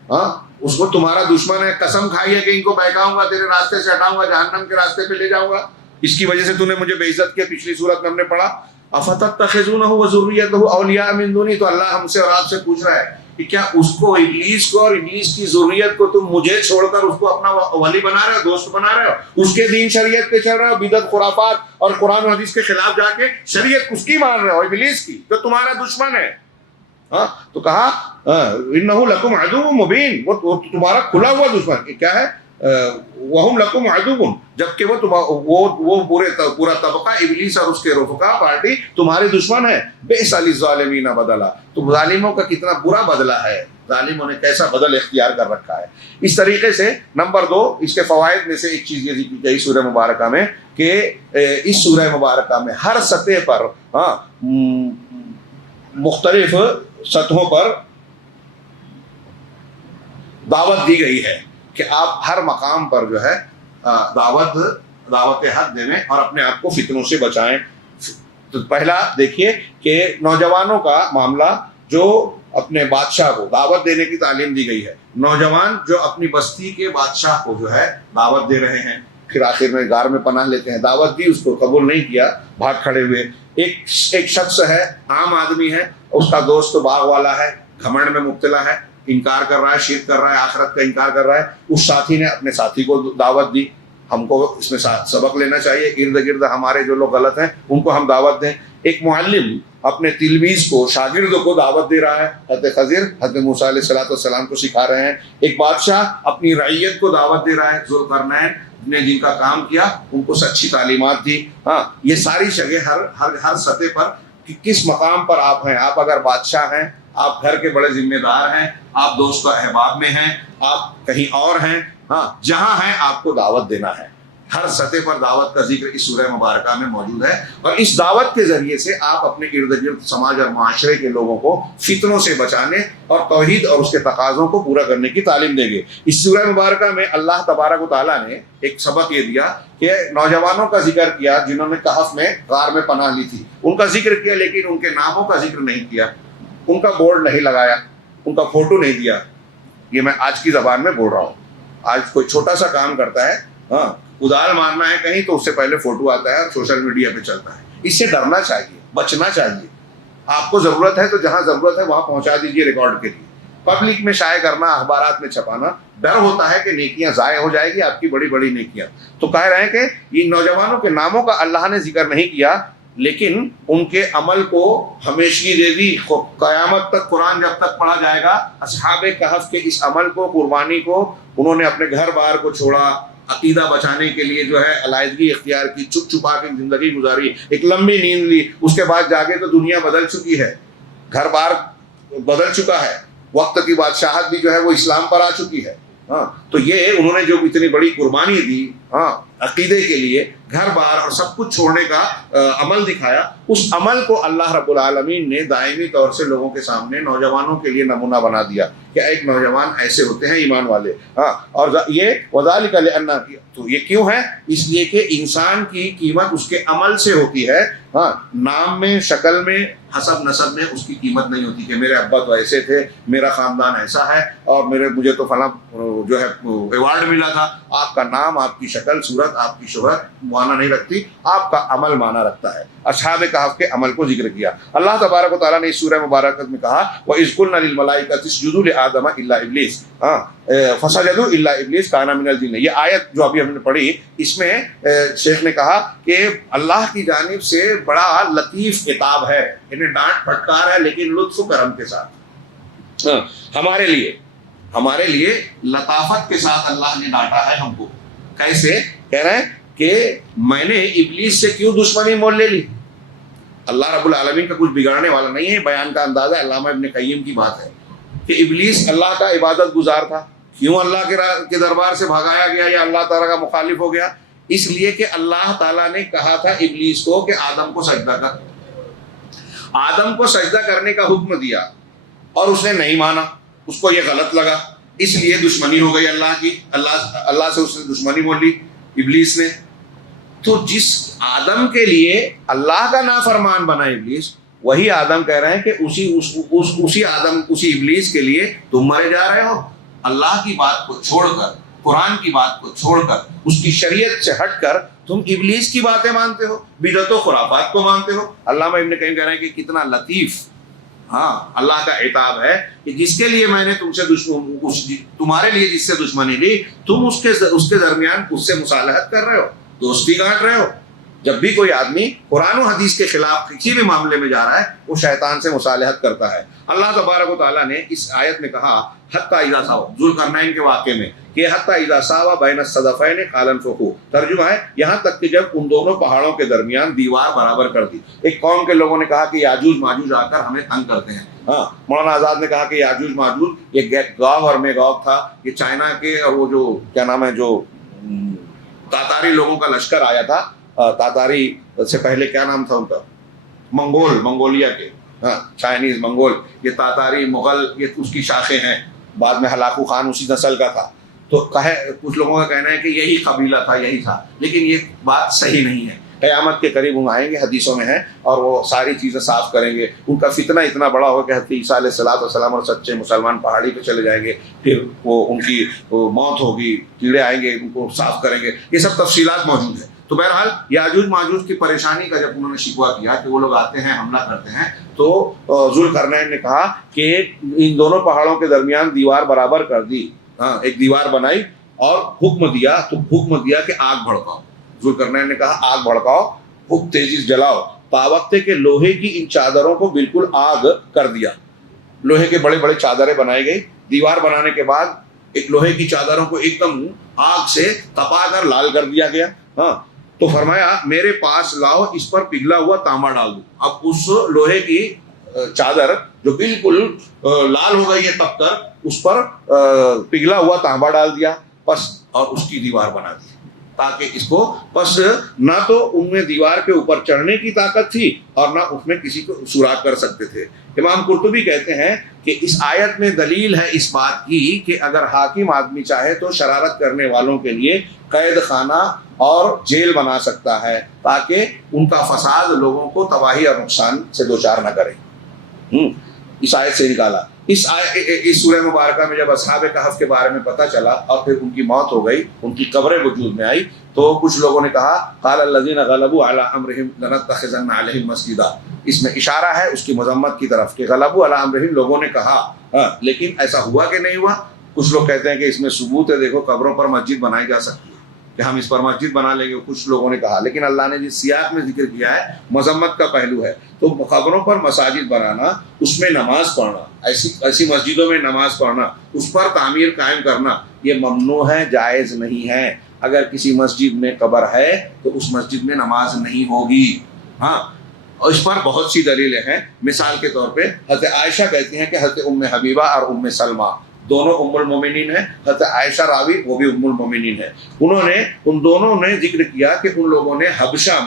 ہاں اس کو تمہارا دشمن ہے، قسم کھائی ہے کہ ان کو بہکاؤں گا، تیرے راستے سے ہٹاؤں گا، جہنم کے راستے پہ لے جاؤں گا، اس کی وجہ سے تو نے مجھے بے عزت کیا۔ پچھلی صورت میں ہم نے پڑھا افتتخذونہ وذریتہ اولیاء من دونی، تو اللہ ہم سے اور آپ سے پوچھ رہا ہے کہ کیا اس کو، ابلیس کو اور ابلیس کی ذریت کو تم مجھے چھوڑ کر اس کو اپنا ولی بنا رہے ہو، دوست بنا رہے ہو، اس کے دین شریعت پہ چل رہے ہو، بدعت خرافات اور قرآن و حدیث کے خلاف جا کے شریعت اس کی مان رہے ہو، ابلیس کی جو تمہارا دشمن ہے۔ ہاں تو کہا انہ لکم عدو مبین، وہ تمہارا کھلا ہوا دشمن کیا ہے، وہم لکم عدو، جبکہ وہ پورا طبقہ ابلیس اور اس کے رفقا پارٹی تمہارے دشمن ہے۔ بئس للظالمین بدلا، تو ظالموں کا کتنا برا بدلہ ہے، ظالموں نے کیسا بدل اختیار کر رکھا ہے۔ اس طریقے سے نمبر 2 اس کے فوائد میں سے ایک چیز یہ ذکر کی سورہ مبارکہ میں کہ اس سورہ مبارکہ میں ہر سطح پر مختلف سطحوں پر دعوت دی گئی ہے کہ آپ ہر مقام پر جو ہے دعوت حق دیں اور اپنے آپ کو فتنوں سے بچائیں۔ تو پہلا دیکھیے کہ نوجوانوں کا معاملہ، جو اپنے بادشاہ کو دعوت دینے کی تعلیم دی گئی ہے، نوجوان جو اپنی بستی کے بادشاہ کو جو ہے دعوت دے رہے ہیں، پھر آخر میں غار میں پناہ لیتے ہیں، دعوت دی، اس کو قبول نہیں کیا، بھاگ کھڑے ہوئے۔ ایک شخص ہے، عام آدمی ہے، اس کا دوست باغ والا ہے، گھمنڈ میں مبتلا ہے، انکار کر رہا ہے، شرک کر رہا ہے، آخرت کا انکار کر رہا ہے۔ اس ساتھی نے اپنے ساتھی کو دعوت دی، ہم کو اس میں سبق لینا چاہیے، ارد گرد ہمارے جو لوگ غلط ہیں ان کو ہم دعوت دیں۔ ایک معلم اپنے تلمیذ کو، شاگرد کو دعوت دے رہا ہے، حضرت خضر حضرت موسیٰ علیہ السلام کو سکھا رہے ہیں۔ ایک بادشاہ اپنی رعیت کو دعوت دے رہا ہے، ذوالقرنین نے جن کا کام کیا ان کو سچی تعلیمات دی۔ ہاں یہ ساری جگہ ہر سطح پر کس مقام پر آپ ہیں، آپ اگر بادشاہ ہیں، آپ گھر کے بڑے ذمہ دار ہیں، آپ دوست و احباب میں ہیں، آپ کہیں اور ہیں، ہاں جہاں ہیں آپ کو دعوت دینا ہے۔ ہر سطح پر دعوت کا ذکر اس سورہ مبارکہ میں موجود ہے، اور اس دعوت کے ذریعے سے آپ اپنے ارد گرد سماج اور معاشرے کے لوگوں کو فتنوں سے بچانے اور توحید اور اس کے تقاضوں کو پورا کرنے کی تعلیم دیں گے۔ اس سورہ مبارکہ میں اللہ تبارک و تعالیٰ نے ایک سبق یہ دیا کہ نوجوانوں کا ذکر کیا جنہوں نے کہف میں، غار میں پناہ لی تھی، ان کا ذکر کیا، لیکن ان کے ناموں کا ذکر نہیں کیا، ان کا بورڈ نہیں لگایا، ان کا فوٹو نہیں دیا۔ یہ میں آج کی زبان میں بول رہا ہوں، آج کوئی چھوٹا سا کام کرتا ہے، ہاں ادار مارنا ہے کہیں، تو اس سے پہلے فوٹو آتا ہے اور سوشل میڈیا پہ چلتا ہے۔ اس سے ڈرنا چاہیے، بچنا چاہیے۔ آپ کو ضرورت ہے تو جہاں ضرورت ہے وہاں پہنچا دیجیے ریکارڈ کے لیے۔ پبلک میں شائع کرنا، اخبارات میں چھپانا، ڈر ہوتا ہے کہ نیکیاں ضائع ہو جائے گی، آپ کی بڑی بڑی نیکیاں۔ تو کہہ رہے ہیں کہ یہ نوجوانوں کے ناموں کا اللہ نے ذکر نہیں کیا، لیکن ان کے عمل کو ہمیشگی دے دی۔ قیامت تک قرآن جب تک پڑھا جائے گا، اصحاب کہف کے اس عمل کو، قربانی کو، انہوں نے اپنے گھر بار کو چھوڑا، عقیدہ بچانے کے لیے جو ہے علیحدگی اختیار کی، چھپ چھپا کے زندگی گزاری، ایک لمبی نیند لی، اس کے بعد جاگے تو دنیا بدل چکی ہے، گھر بار بدل چکا ہے، وقت کی بادشاہت بھی جو ہے وہ اسلام پر آ چکی ہے۔ ہاں تو یہ انہوں نے جو اتنی بڑی قربانی دی، ہاں عقیدے کے لیے، گھر بار اور سب کچھ چھوڑنے کا عمل دکھایا، اس عمل کو اللہ رب العالمین نے دائمی طور سے لوگوں کے سامنے، نوجوانوں کے لیے نمونہ بنا دیا کہ ایک نوجوان ایسے ہوتے ہیں ایمان والے۔ ہاں اور یہ وذالک لأن، تو یہ کیوں ہے؟ اس لیے کہ انسان کی قیمت اس کے عمل سے ہوتی ہے، ہاں نام میں، شکل میں، حسب نسب میں اس کی قیمت نہیں ہوتی کہ میرے ابا تو ایسے تھے، میرا خاندان ایسا ہے، اور مجھے تو فلاں جو ہے ایوارڈ ملا تھا۔ آپ کا نام، آپ کی شکل صورت، آپ کی شہرت معنی نہیں رکھتی، آپ کا عمل معنی رکھتا ہے۔ اصحاب کہف کے عمل کو ذکر کیا۔ اللہ تبارک و تعالیٰ نے اس سورہ مبارکہ میں کہا وَإِذْ قُلْنَا لِلْمَلَائِكَةِ اسْجُدُوا لِآدَمَ إِلَّا إِبْلِيسَ، فَسَجَدُوا إِلَّا إِبْلِيسَ كَانَ مِنَ الْجِنِّ۔ یہ آیت جو ابھی ہم نے پڑھی، اس میں شیخ نے کہا کہ اللہ کی جانب سے بڑا لطیف خطاب ہے، انہیں ڈانٹ پھٹکار ہے لیکن لطف و کرم کے ساتھ، ہمارے لیے لطافت کے ساتھ اللہ نے ڈانٹا ہے ہم کو۔ کیسے؟ کہہ رہے ہیں کہ میں نے ابلیس سے کیوں دشمنی مول لے لی؟ اللہ رب العالمین کا کچھ بگاڑنے والا نہیں ہے، بیان کا اندازہ علامہ ابن قیم کی بات ہے کہ ابلیس اللہ کا عبادت گزار تھا، کیوں اللہ کے دربار سے بھگایا گیا یا اللہ تعالیٰ کا مخالف ہو گیا؟ اس لیے کہ اللہ تعالیٰ نے کہا تھا ابلیس کو کہ آدم کو سجدہ کر، آدم کو سجدہ کرنے کا حکم دیا اور اس نے نہیں مانا، اس کو یہ غلط لگا، اس لیے دشمنی ہو گئی اللہ کی، اللہ سے اس نے دشمنی بول لی ابلیس نے. تو جس آدم کے لیے اللہ کا نافرمان بنا ابلیس، وہی آدم کہہ رہے ہیں کہ اسی ابلیس کے لیے تم مرے جا رہے ہو. اللہ کی بات کو چھوڑ کر، قرآن کی بات کو چھوڑ کر، اس کی شریعت سے ہٹ کر تم ابلیس کی باتیں مانتے ہو، بدعت و خرافات کو مانتے ہو. علامہ ابن قیم کہہ رہے ہیں کہ کتنا لطیف اللہ کا عتاب ہے کہ جس کے لیے میں نے تم سے تمہارے لیے جس سے دشمنی لی، تم اس کے درمیان اس سے مصالحت کر رہے ہو، دوستی گانٹ رہے ہو. جب بھی کوئی آدمی قرآن و حدیث کے خلاف کسی بھی معاملے میں جا رہا ہے، وہ شیطان سے مصالحت کرتا ہے. اللہ تبارک و تعالیٰ نے اس آیت میں کہا حتیٰ اذا ساوا، ذوالقرنین کے واقعے میں کہ حتیٰ اذا ساوا بین الصدفین قال انفخوا، ترجمہ ہے یہاں تک کہ جب ان دونوں پہاڑوں کے درمیان دیوار برابر کر دی. ایک قوم کے لوگوں نے کہا کہ یاجوج ماجوج آ کر ہمیں تنگ کرتے ہیں. مولانا آزاد نے کہا کہ یاجوج ماجوج یہ گاگ اور میگاگ تھا، یہ چائنا کے اور وہ جو کیا نام ہے جو تاتاری لوگوں کا لشکر آیا تھا. تاتاری سے پہلے کیا نام تھا ان کا؟ منگولیا کے، چائنیز منگول، یہ تاتاری مغل یہ اس کی شاخیں ہیں. بعد میں ہلاکو خان اسی نسل کا تھا. تو کچھ لوگوں کا کہنا ہے کہ یہی قبیلہ تھا، یہی تھا، لیکن یہ بات صحیح نہیں ہے. قیامت کے قریب وہ آئیں گے، حدیثوں میں ہیں، اور وہ ساری چیزیں صاف کریں گے. ان کا فتنہ اتنا بڑا ہو کہ حضرت عیسیٰ علیہ السلام اور سچے مسلمان پہاڑی پہ چلے جائیں گے، پھر وہ ان کی موت ہوگی، کیڑے آئیں گے ان کو صاف کریں گے. یہ سب تفصیلات موجود ہیں. تو بہرحال یاجوج ماجوج کی پریشانی کا جب انہوں نے شکوہ کیا کہ وہ لوگ آتے ہیں حملہ کرتے ہیں، تو ذوالقرنین نے کہا کہ ان دونوں پہاڑوں کے درمیان دیوار برابر کر دی. ایک دیوار بنائی اور حکم دیا کہ آگ بھڑکاؤ. ذوالقرنین نے کہا آگ بھڑکاؤ، خوب تیزی سے جلاؤ. پاوقتے کے لوہے کی ان چادروں کو بالکل آگ کر دیا. لوہے کے بڑے بڑے چادریں بنائی گئی. دیوار بنانے کے بعد ایک لوہے کی چادروں کو ایک دم آگ سے تپا کر لال کر دیا گیا. تو فرمایا میرے پاس لاؤ، اس پر پگھلا ہوا تانبا ڈال دو. اب اس لوہے کی چادر جو بالکل لال ہو گئی ہے تب کر، اس پر پگھلا ہوا تانبا ڈال دیا بس، اور اس کی دیوار بنا دی. تاکہ اس کو بس نہ تو ان میں دیوار کے اوپر چڑھنے کی طاقت تھی اور نہ اس میں کسی کو سوراخ کر سکتے تھے. امام قرطبی کہتے ہیں کہ اس آیت میں دلیل ہے اس بات کی کہ اگر حاکم آدمی چاہے تو شرارت کرنے والوں کے لیے قید خانہ اور جیل بنا سکتا ہے، تاکہ ان کا فساد لوگوں کو تباہی اور نقصان سے دوچار نہ کرے. اس آیت سے نکالا. اس سورہ مبارکہ میں جب اصحاب کہف کے بارے میں پتہ چلا اور پھر ان کی موت ہو گئی، ان کی قبریں وجود میں آئی، تو کچھ لوگوں نے کہا قال الذین غلبوا علی امرہم لنتخذن علیہم مسجدا. اس میں اشارہ ہے اس کی مذمت کی طرف کہ غلبوا علی امرہم لوگوں نے کہا، لیکن ایسا ہوا کہ نہیں ہوا. کچھ لوگ کہتے ہیں کہ اس میں ثبوت ہے، دیکھو قبروں پر مسجد بنائی جا سکتی ہے کہ ہم اس پر مسجد بنا لیں گے. کچھ لوگوں نے کہا، لیکن اللہ نے جس سیاق میں ذکر کیا ہے مذمت کا پہلو ہے. تو قبروں پر مساجد بنانا، اس میں نماز پڑھنا، ایسی مسجدوں میں نماز پڑھنا، اس پر تعمیر قائم کرنا، یہ ممنوع ہے، جائز نہیں ہے. اگر کسی مسجد میں قبر ہے تو اس مسجد میں نماز نہیں ہوگی. اور اس پر بہت سی دلیلیں ہیں. مثال کے طور پہ حضرت عائشہ کہتی ہیں کہ حضرت ام حبیبہ اور ام سلمہ دونوں ام المومنین ہیں. حضرت عائشہ راوی وہ بھی ام المومنین ہیں. ان دونوں نے ذکر کیا کہ ان لوگوں نے حبشہ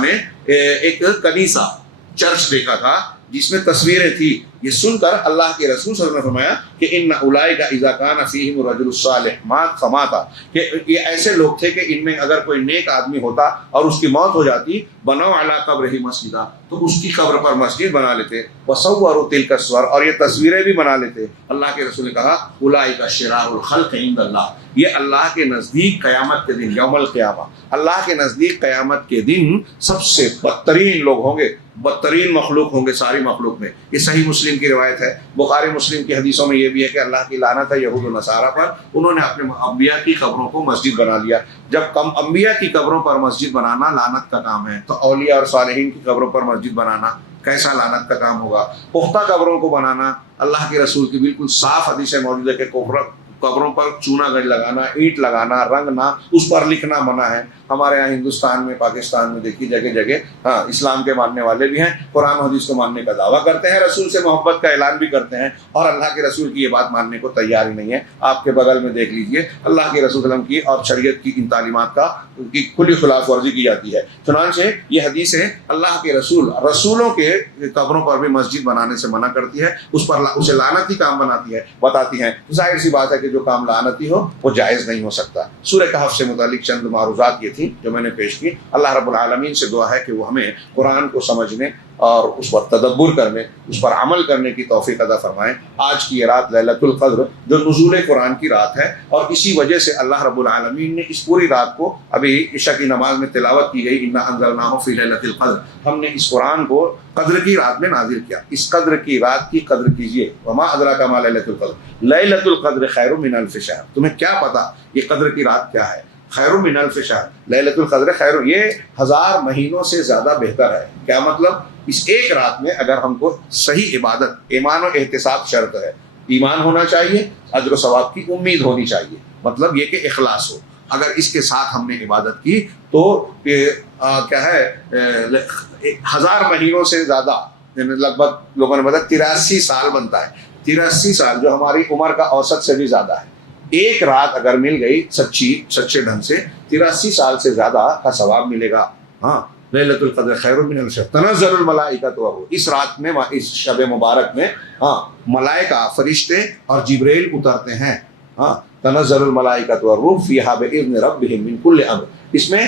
میں ایک کنیسہ چرچ دیکھا تھا جس میں تصویریں تھی. یہ سن کر اللہ کے رسول صلی اللہ علیہ وسلم نے فرمایا کہ ان اولئک اذا کان فیہم الرجل الصالح مات فمات، کہ یہ ایسے لوگ تھے کہ ان میں اگر کوئی نیک آدمی ہوتا اور اس کی موت ہو جاتی، بنوا علی قبرہ مسجدا، تو اس کی قبر پر مسجد بنا لیتے. وصوروا تلک الصور، اور یہ تصویریں بھی بنا لیتے. اللہ کے رسول نے کہا اولئک شرار الخلق عند اللہ، یہ اللہ کے نزدیک قیامت کے دن یوم القیامہ، اللہ کے نزدیک قیامت کے دن سب سے بدترین لوگ ہوں گے، بدترین مخلوق ہوں گے ساری مخلوق میں. یہ صحیح مسلم کی روایت ہے. بخاری مسلم کی حدیثوں میں یہ بھی ہے کہ اللہ کی لعنت ہے یہود و نصارہ پر، انہوں نے اپنے انبیاء کی قبروں کو مسجد بنا لیا. جب کم انبیاء کی قبروں پر مسجد بنانا لعنت کا کام ہے، تو اولیاء اور صالحین کی قبروں پر مسجد بنانا کیسا لعنت کا کام ہوگا. پختہ قبروں کو بنانا، اللہ کے رسول کی بالکل صاف حدیث موجود ہے کہ قبروں پر چونا گج لگانا، اینٹ لگانا، رنگنا، اس پر لکھنا منع ہے۔ ہمارے یہاں ہندوستان میں، پاکستان میں دیکھیے جگہ جگہ ہاں اسلام کے ماننے والے بھی ہیں، قرآن و حدیث کو ماننے کا دعویٰ کرتے ہیں، رسول سے محبت کا اعلان بھی کرتے ہیں، اور اللہ کے رسول کی یہ بات ماننے کو تیار ہی نہیں ہے۔ آپ کے بغل میں دیکھ لیجئے اللہ کے رسول وسلم کی اور شریعت کی ان تعلیمات کی کھلی خلاف ورزی کی جاتی ہے۔ چنانچہ یہ حدیثیں اللہ کے رسولوں کے قبروں پر بھی مسجد بنانے سے منع کرتی ہے، اسے لعنتی کام بتاتی ہیں۔ ظاہر سی بات ہے کہ جو کام لعنتی ہو وہ جائز نہیں ہو سکتا۔ سورہ کہف سے متعلق چند معروضات یہ تھی جو میں نے پیش کی۔ اللہ رب العالمین سے دعا ہے کہ وہ ہمیں قرآن کو سمجھنے اور اس پر تدبر کرنے، اس پر عمل کرنے کی توفیق عطا فرمائیں۔ آج کی یہ رات لیلۃ القدر جو نزول قرآن کی رات ہے، اور اسی وجہ سے اللہ رب العالمین نے اس پوری رات کو، ابھی عشاء کی نماز میں تلاوت کی گئی، انا انزلناہ فی لیلۃ القدر، ہم نے اس قرآن کو قدر کی رات میں نازل کیا۔ اس قدر کی رات کی قدر کیجئے۔ وما ادراک ما لیلۃ القدر، لیلۃ القدر خیر من الف شہر، تمہیں کیا پتا یہ قدر کی رات کیا ہے؟ خیر من الف شہر، لیلۃ القدر خیر، یہ 1000 مہینوں سے زیادہ بہتر ہے۔ کیا مطلب؟ اس ایک رات میں اگر ہم کو صحیح عبادت، ایمان و احتساب شرط ہے، ایمان ہونا چاہیے، اجر و ثواب کی امید ہونی چاہیے، مطلب یہ کہ اخلاص ہو۔ اگر اس کے ساتھ ہم نے عبادت کی تو کیا ہے 1000 مہینوں سے زیادہ، لگ بھگ لوگوں نے بتایا 83 سال بنتا ہے۔ 83 سال جو ہماری عمر کا اوسط سے بھی زیادہ ہے۔ ایک رات اگر مل گئی سچے ڈھنگ سے، 83 سال سے زیادہ کا ثواب ملے گا۔ ہاں، لیلۃ القدر خیر من الف شہر، تنزل الملائکۃ والروح، اس رات میں، اس شب مبارک میں ہاں ملائکہ، فرشتے اور جبریل اترتے ہیں۔ ہاں، تنزل الملائکۃ والروح فیہا باذن ربہم من کل امر، اس میں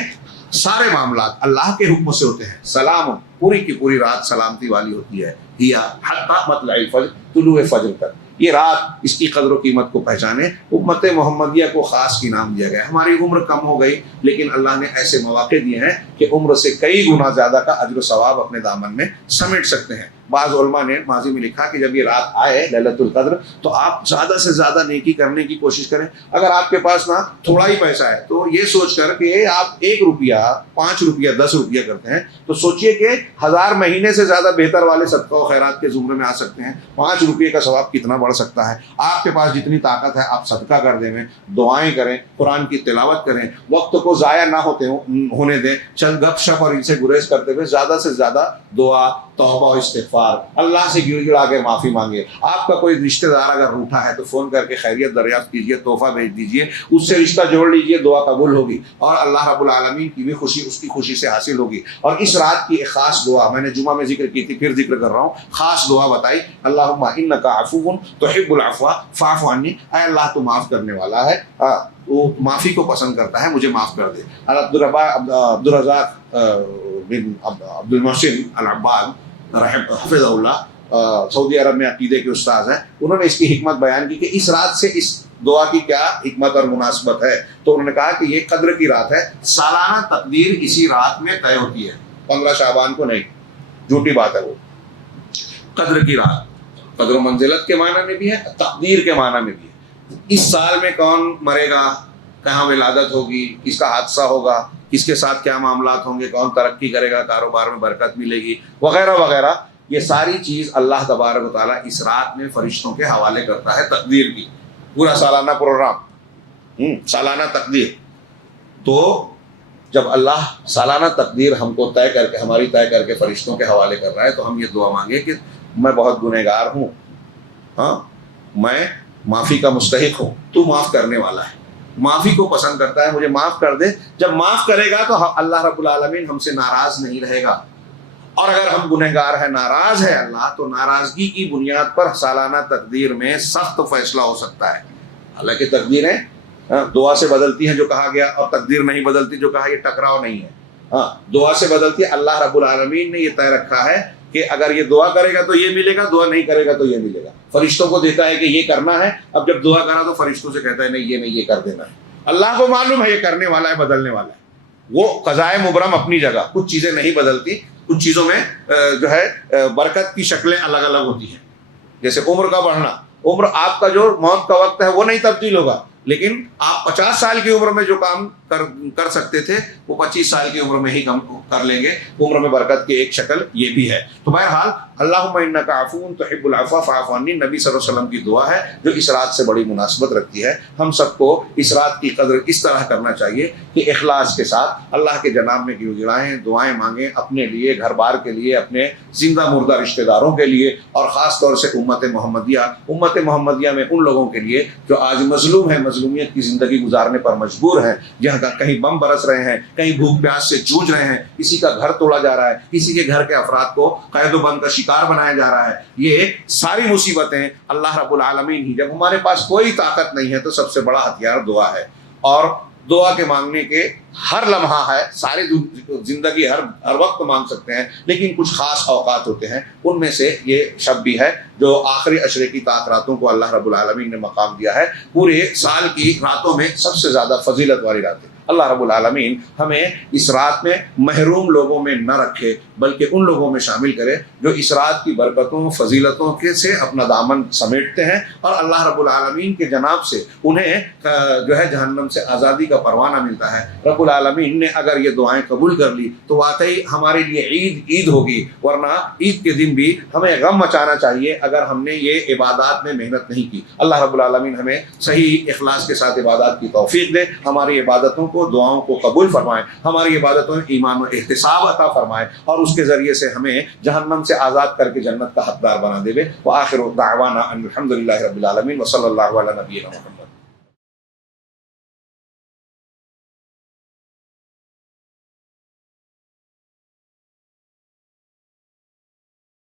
سارے معاملات اللہ کے حکم سے ہوتے ہیں۔ سلام، پوری کی پوری رات سلامتی والی ہوتی ہے۔ ہیا حتی مطلع الفجر، طلوع فجر تک۔ یہ رات اس کی قدر و قیمت کو پہچانے۔ امت محمدیہ کو خاص انعام دیا گیا۔ ہماری عمر کم ہو گئی، لیکن اللہ نے ایسے مواقع دیے ہیں کہ عمر سے کئی گنا زیادہ کا اجر و ثواب اپنے دامن میں سمیٹ سکتے ہیں۔ بعض علماء نے ماضی میں لکھا کہ جب یہ رات آئے لیلۃ القدر تو آپ زیادہ سے زیادہ نیکی کرنے کی کوشش کریں۔ اگر آپ کے پاس نہ تھوڑا ہی پیسہ ہے تو یہ سوچ کر کہ آپ 1 روپیہ، 5 روپیہ، 10 روپیہ کرتے ہیں تو سوچئے کہ 1000 مہینے سے زیادہ بہتر والے صدقہ و خیرات کے زمرے میں آ سکتے ہیں۔ 5 روپیے کا ثواب کتنا بڑھ سکتا ہے؟ آپ کے پاس جتنی طاقت ہے آپ صدقہ کر دیں، دعائیں کریں، قرآن کی تلاوت کریں، وقت کو ضائع نہ ہونے دیں، چند گپ شپ اور ان سے گریز کرتے ہوئے زیادہ سے زیادہ دعا، توبہ و استغفار، اللہ سے گڑ گڑا کے معافی مانگے۔ آپ کا کوئی رشتہ دار اگر روٹھا ہے تو فون کر کے خیریت دریافت کیجیے، تحفہ بھیج دیجیے، اس سے رشتہ جوڑ لیجیے، دعا قبول ہوگی اور اللہ رب العالمین کی بھی خوشی اس کی خوشی سے حاصل ہوگی۔ اور اس رات کی ایک خاص دعا میں نے جمعہ میں ذکر کی تھی، پھر ذکر کر رہا ہوں، خاص دعا بتائی، اللہم انک عفو تحب العفو فاعف عنی، اے اللہ تو معاف کرنے والا ہے، وہ معافی کو پسند کرتا ہے، مجھے معاف کر دے۔ عبدالرزاق بن عبد المحسن العباد حفظ اللہ، سعودی عرب میں عقیدے کے استاذ ہیں، انہوں نے اس کی حکمت بیان کی کہ اس رات سے اس دعا کی کیا حکمت اور مناسبت ہے۔ تو انہوں نے کہا کہ یہ قدر کی رات ہے، سالانہ تقدیر اسی رات میں طے ہوتی ہے، 15 شعبان کو نہیں، جھوٹی بات ہے وہ۔ قدر کی رات قدر و منزلت کے معنی میں بھی ہے، تقدیر کے معنی میں بھی ہے۔ اس سال میں کون مرے گا، کہاں ولادت ہوگی، کس کا حادثہ ہوگا، کس کے ساتھ کیا معاملات ہوں گے، کون ترقی کرے گا، کاروبار میں برکت ملے گی، وغیرہ وغیرہ، یہ ساری چیز اللہ تبارک و تعالیٰ اس رات میں فرشتوں کے حوالے کرتا ہے، تقدیر کی، پورا سالانہ پروگرام، سالانہ تقدیر۔ تو جب اللہ سالانہ تقدیر ہم کو طے کر کے، ہماری طے کر کے فرشتوں کے حوالے کر رہا ہے تو ہم یہ دعا مانگے کہ میں بہت گنہگار ہوں، ہاں میں معافی کا مستحق ہوں، تو معاف کرنے والا ہے، معافی کو پسند کرتا ہے، مجھے معاف کر دے۔ جب معاف کرے گا تو اللہ رب العالمین ہم سے ناراض نہیں رہے گا، اور اگر ہم گنہگار ہیں، ناراض ہے اللہ، تو ناراضگی کی بنیاد پر سالانہ تقدیر میں سخت فیصلہ ہو سکتا ہے۔ حالانکہ تقدیریں دعا سے بدلتی ہیں جو کہا گیا، اور تقدیر نہیں بدلتی جو کہا، یہ ٹکراؤ نہیں ہے، ہاں دعا سے بدلتی ہے۔ اللہ رب العالمین نے یہ طے رکھا ہے کہ اگر یہ دعا کرے گا تو یہ ملے گا، دعا نہیں کرے گا تو یہ ملے گا۔ فرشتوں کو دیتا ہے کہ یہ کرنا ہے، اب جب دعا کرا تو فرشتوں سے کہتا ہے نہیں یہ نہیں، یہ کر دینا ہے۔ اللہ کو معلوم ہے یہ کرنے والا ہے، بدلنے والا ہے۔ وہ قضائے مبرم اپنی جگہ، کچھ چیزیں نہیں بدلتی، کچھ چیزوں میں جو ہے برکت کی شکلیں الگ الگ ہوتی ہیں۔ جیسے عمر کا بڑھنا، عمر آپ کا جو موت کا وقت ہے وہ نہیں تبدیل ہوگا، لیکن آپ 50 سال کی عمر میں جو کام کر سکتے تھے وہ 25 سال کی عمر میں ہی کر لیں گے۔ عمر میں برکت کی ایک شکل یہ بھی ہے۔ تو بہرحال اللہم انک عفو تحب العفو فاعف عنی نبی صلی اللہ علیہ وسلم کی دعا ہے جو اس رات سے بڑی مناسبت رکھتی ہے. ہم سب کو اس رات کی قدر اس طرح کرنا چاہیے کہ اخلاص کے ساتھ اللہ کے جناب میں گڑ گڑائیں، دعائیں مانگیں اپنے لیے، گھر بار کے لیے، اپنے زندہ مردہ رشتہ داروں کے لیے، اور خاص طور سے امت محمدیہ میں ان لوگوں کے لیے جو آج مظلوم ہیں، مظلومیت کی زندگی گزارنے پر مجبور ہیں، جہاں کہیں بم برس رہے ہیں، کہیں بھوک پیاس سے جوجھ رہے ہیں، کسی کا گھر توڑا جا رہا ہے، کسی کے گھر کے افراد کو قید و بند کا شکار بنایا جا رہا ہے. یہ ساری مصیبتیں اللہ رب العالمین ہی، جب ہمارے پاس کوئی طاقت نہیں ہے تو سب سے بڑا ہتھیار دعا ہے. اور دعا کے مانگنے کے ہر لمحہ ہے، ساری زندگی ہر وقت مانگ سکتے ہیں، لیکن کچھ خاص اوقات ہوتے ہیں. ان میں سے یہ شب بھی ہے جو آخری عشرے کی طاعت راتوں کو اللہ رب العالمین نے مقام دیا ہے. پورے سال کی راتوں میں سب سے زیادہ فضیلت والی راتیں. اللہ رب العالمین ہمیں اس رات میں محروم لوگوں میں نہ رکھے، بلکہ ان لوگوں میں شامل کرے جو اس رات کی برکتوں فضیلتوں کے سے اپنا دامن سمیٹتے ہیں، اور اللہ رب العالمین کے جناب سے انہیں جو ہے جہنم سے آزادی کا پروانہ ملتا ہے. رب العالمین نے اگر یہ دعائیں قبول کر لی تو واقعی ہمارے لیے عید ہوگی، ورنہ عید کے دن بھی ہمیں غم مچانا چاہیے اگر ہم نے یہ عبادات میں محنت نہیں کی. اللہ رب العالمین ہمیں صحیح اخلاص کے ساتھ عبادات کی توفیق دے، ہماری عبادتوں کو، دعاؤں کو قبول فرمائے، ہماری عبادتوں میں ایمان و احتساب عطا فرمائے، اور اس کے ذریعے سے ہمیں جہنم سے آزاد کر کے جنت کا حقدار بنا دے. وآخر دعوانا ان الحمد للہ رب العالمین وصلی اللہ علی نبینا محمد.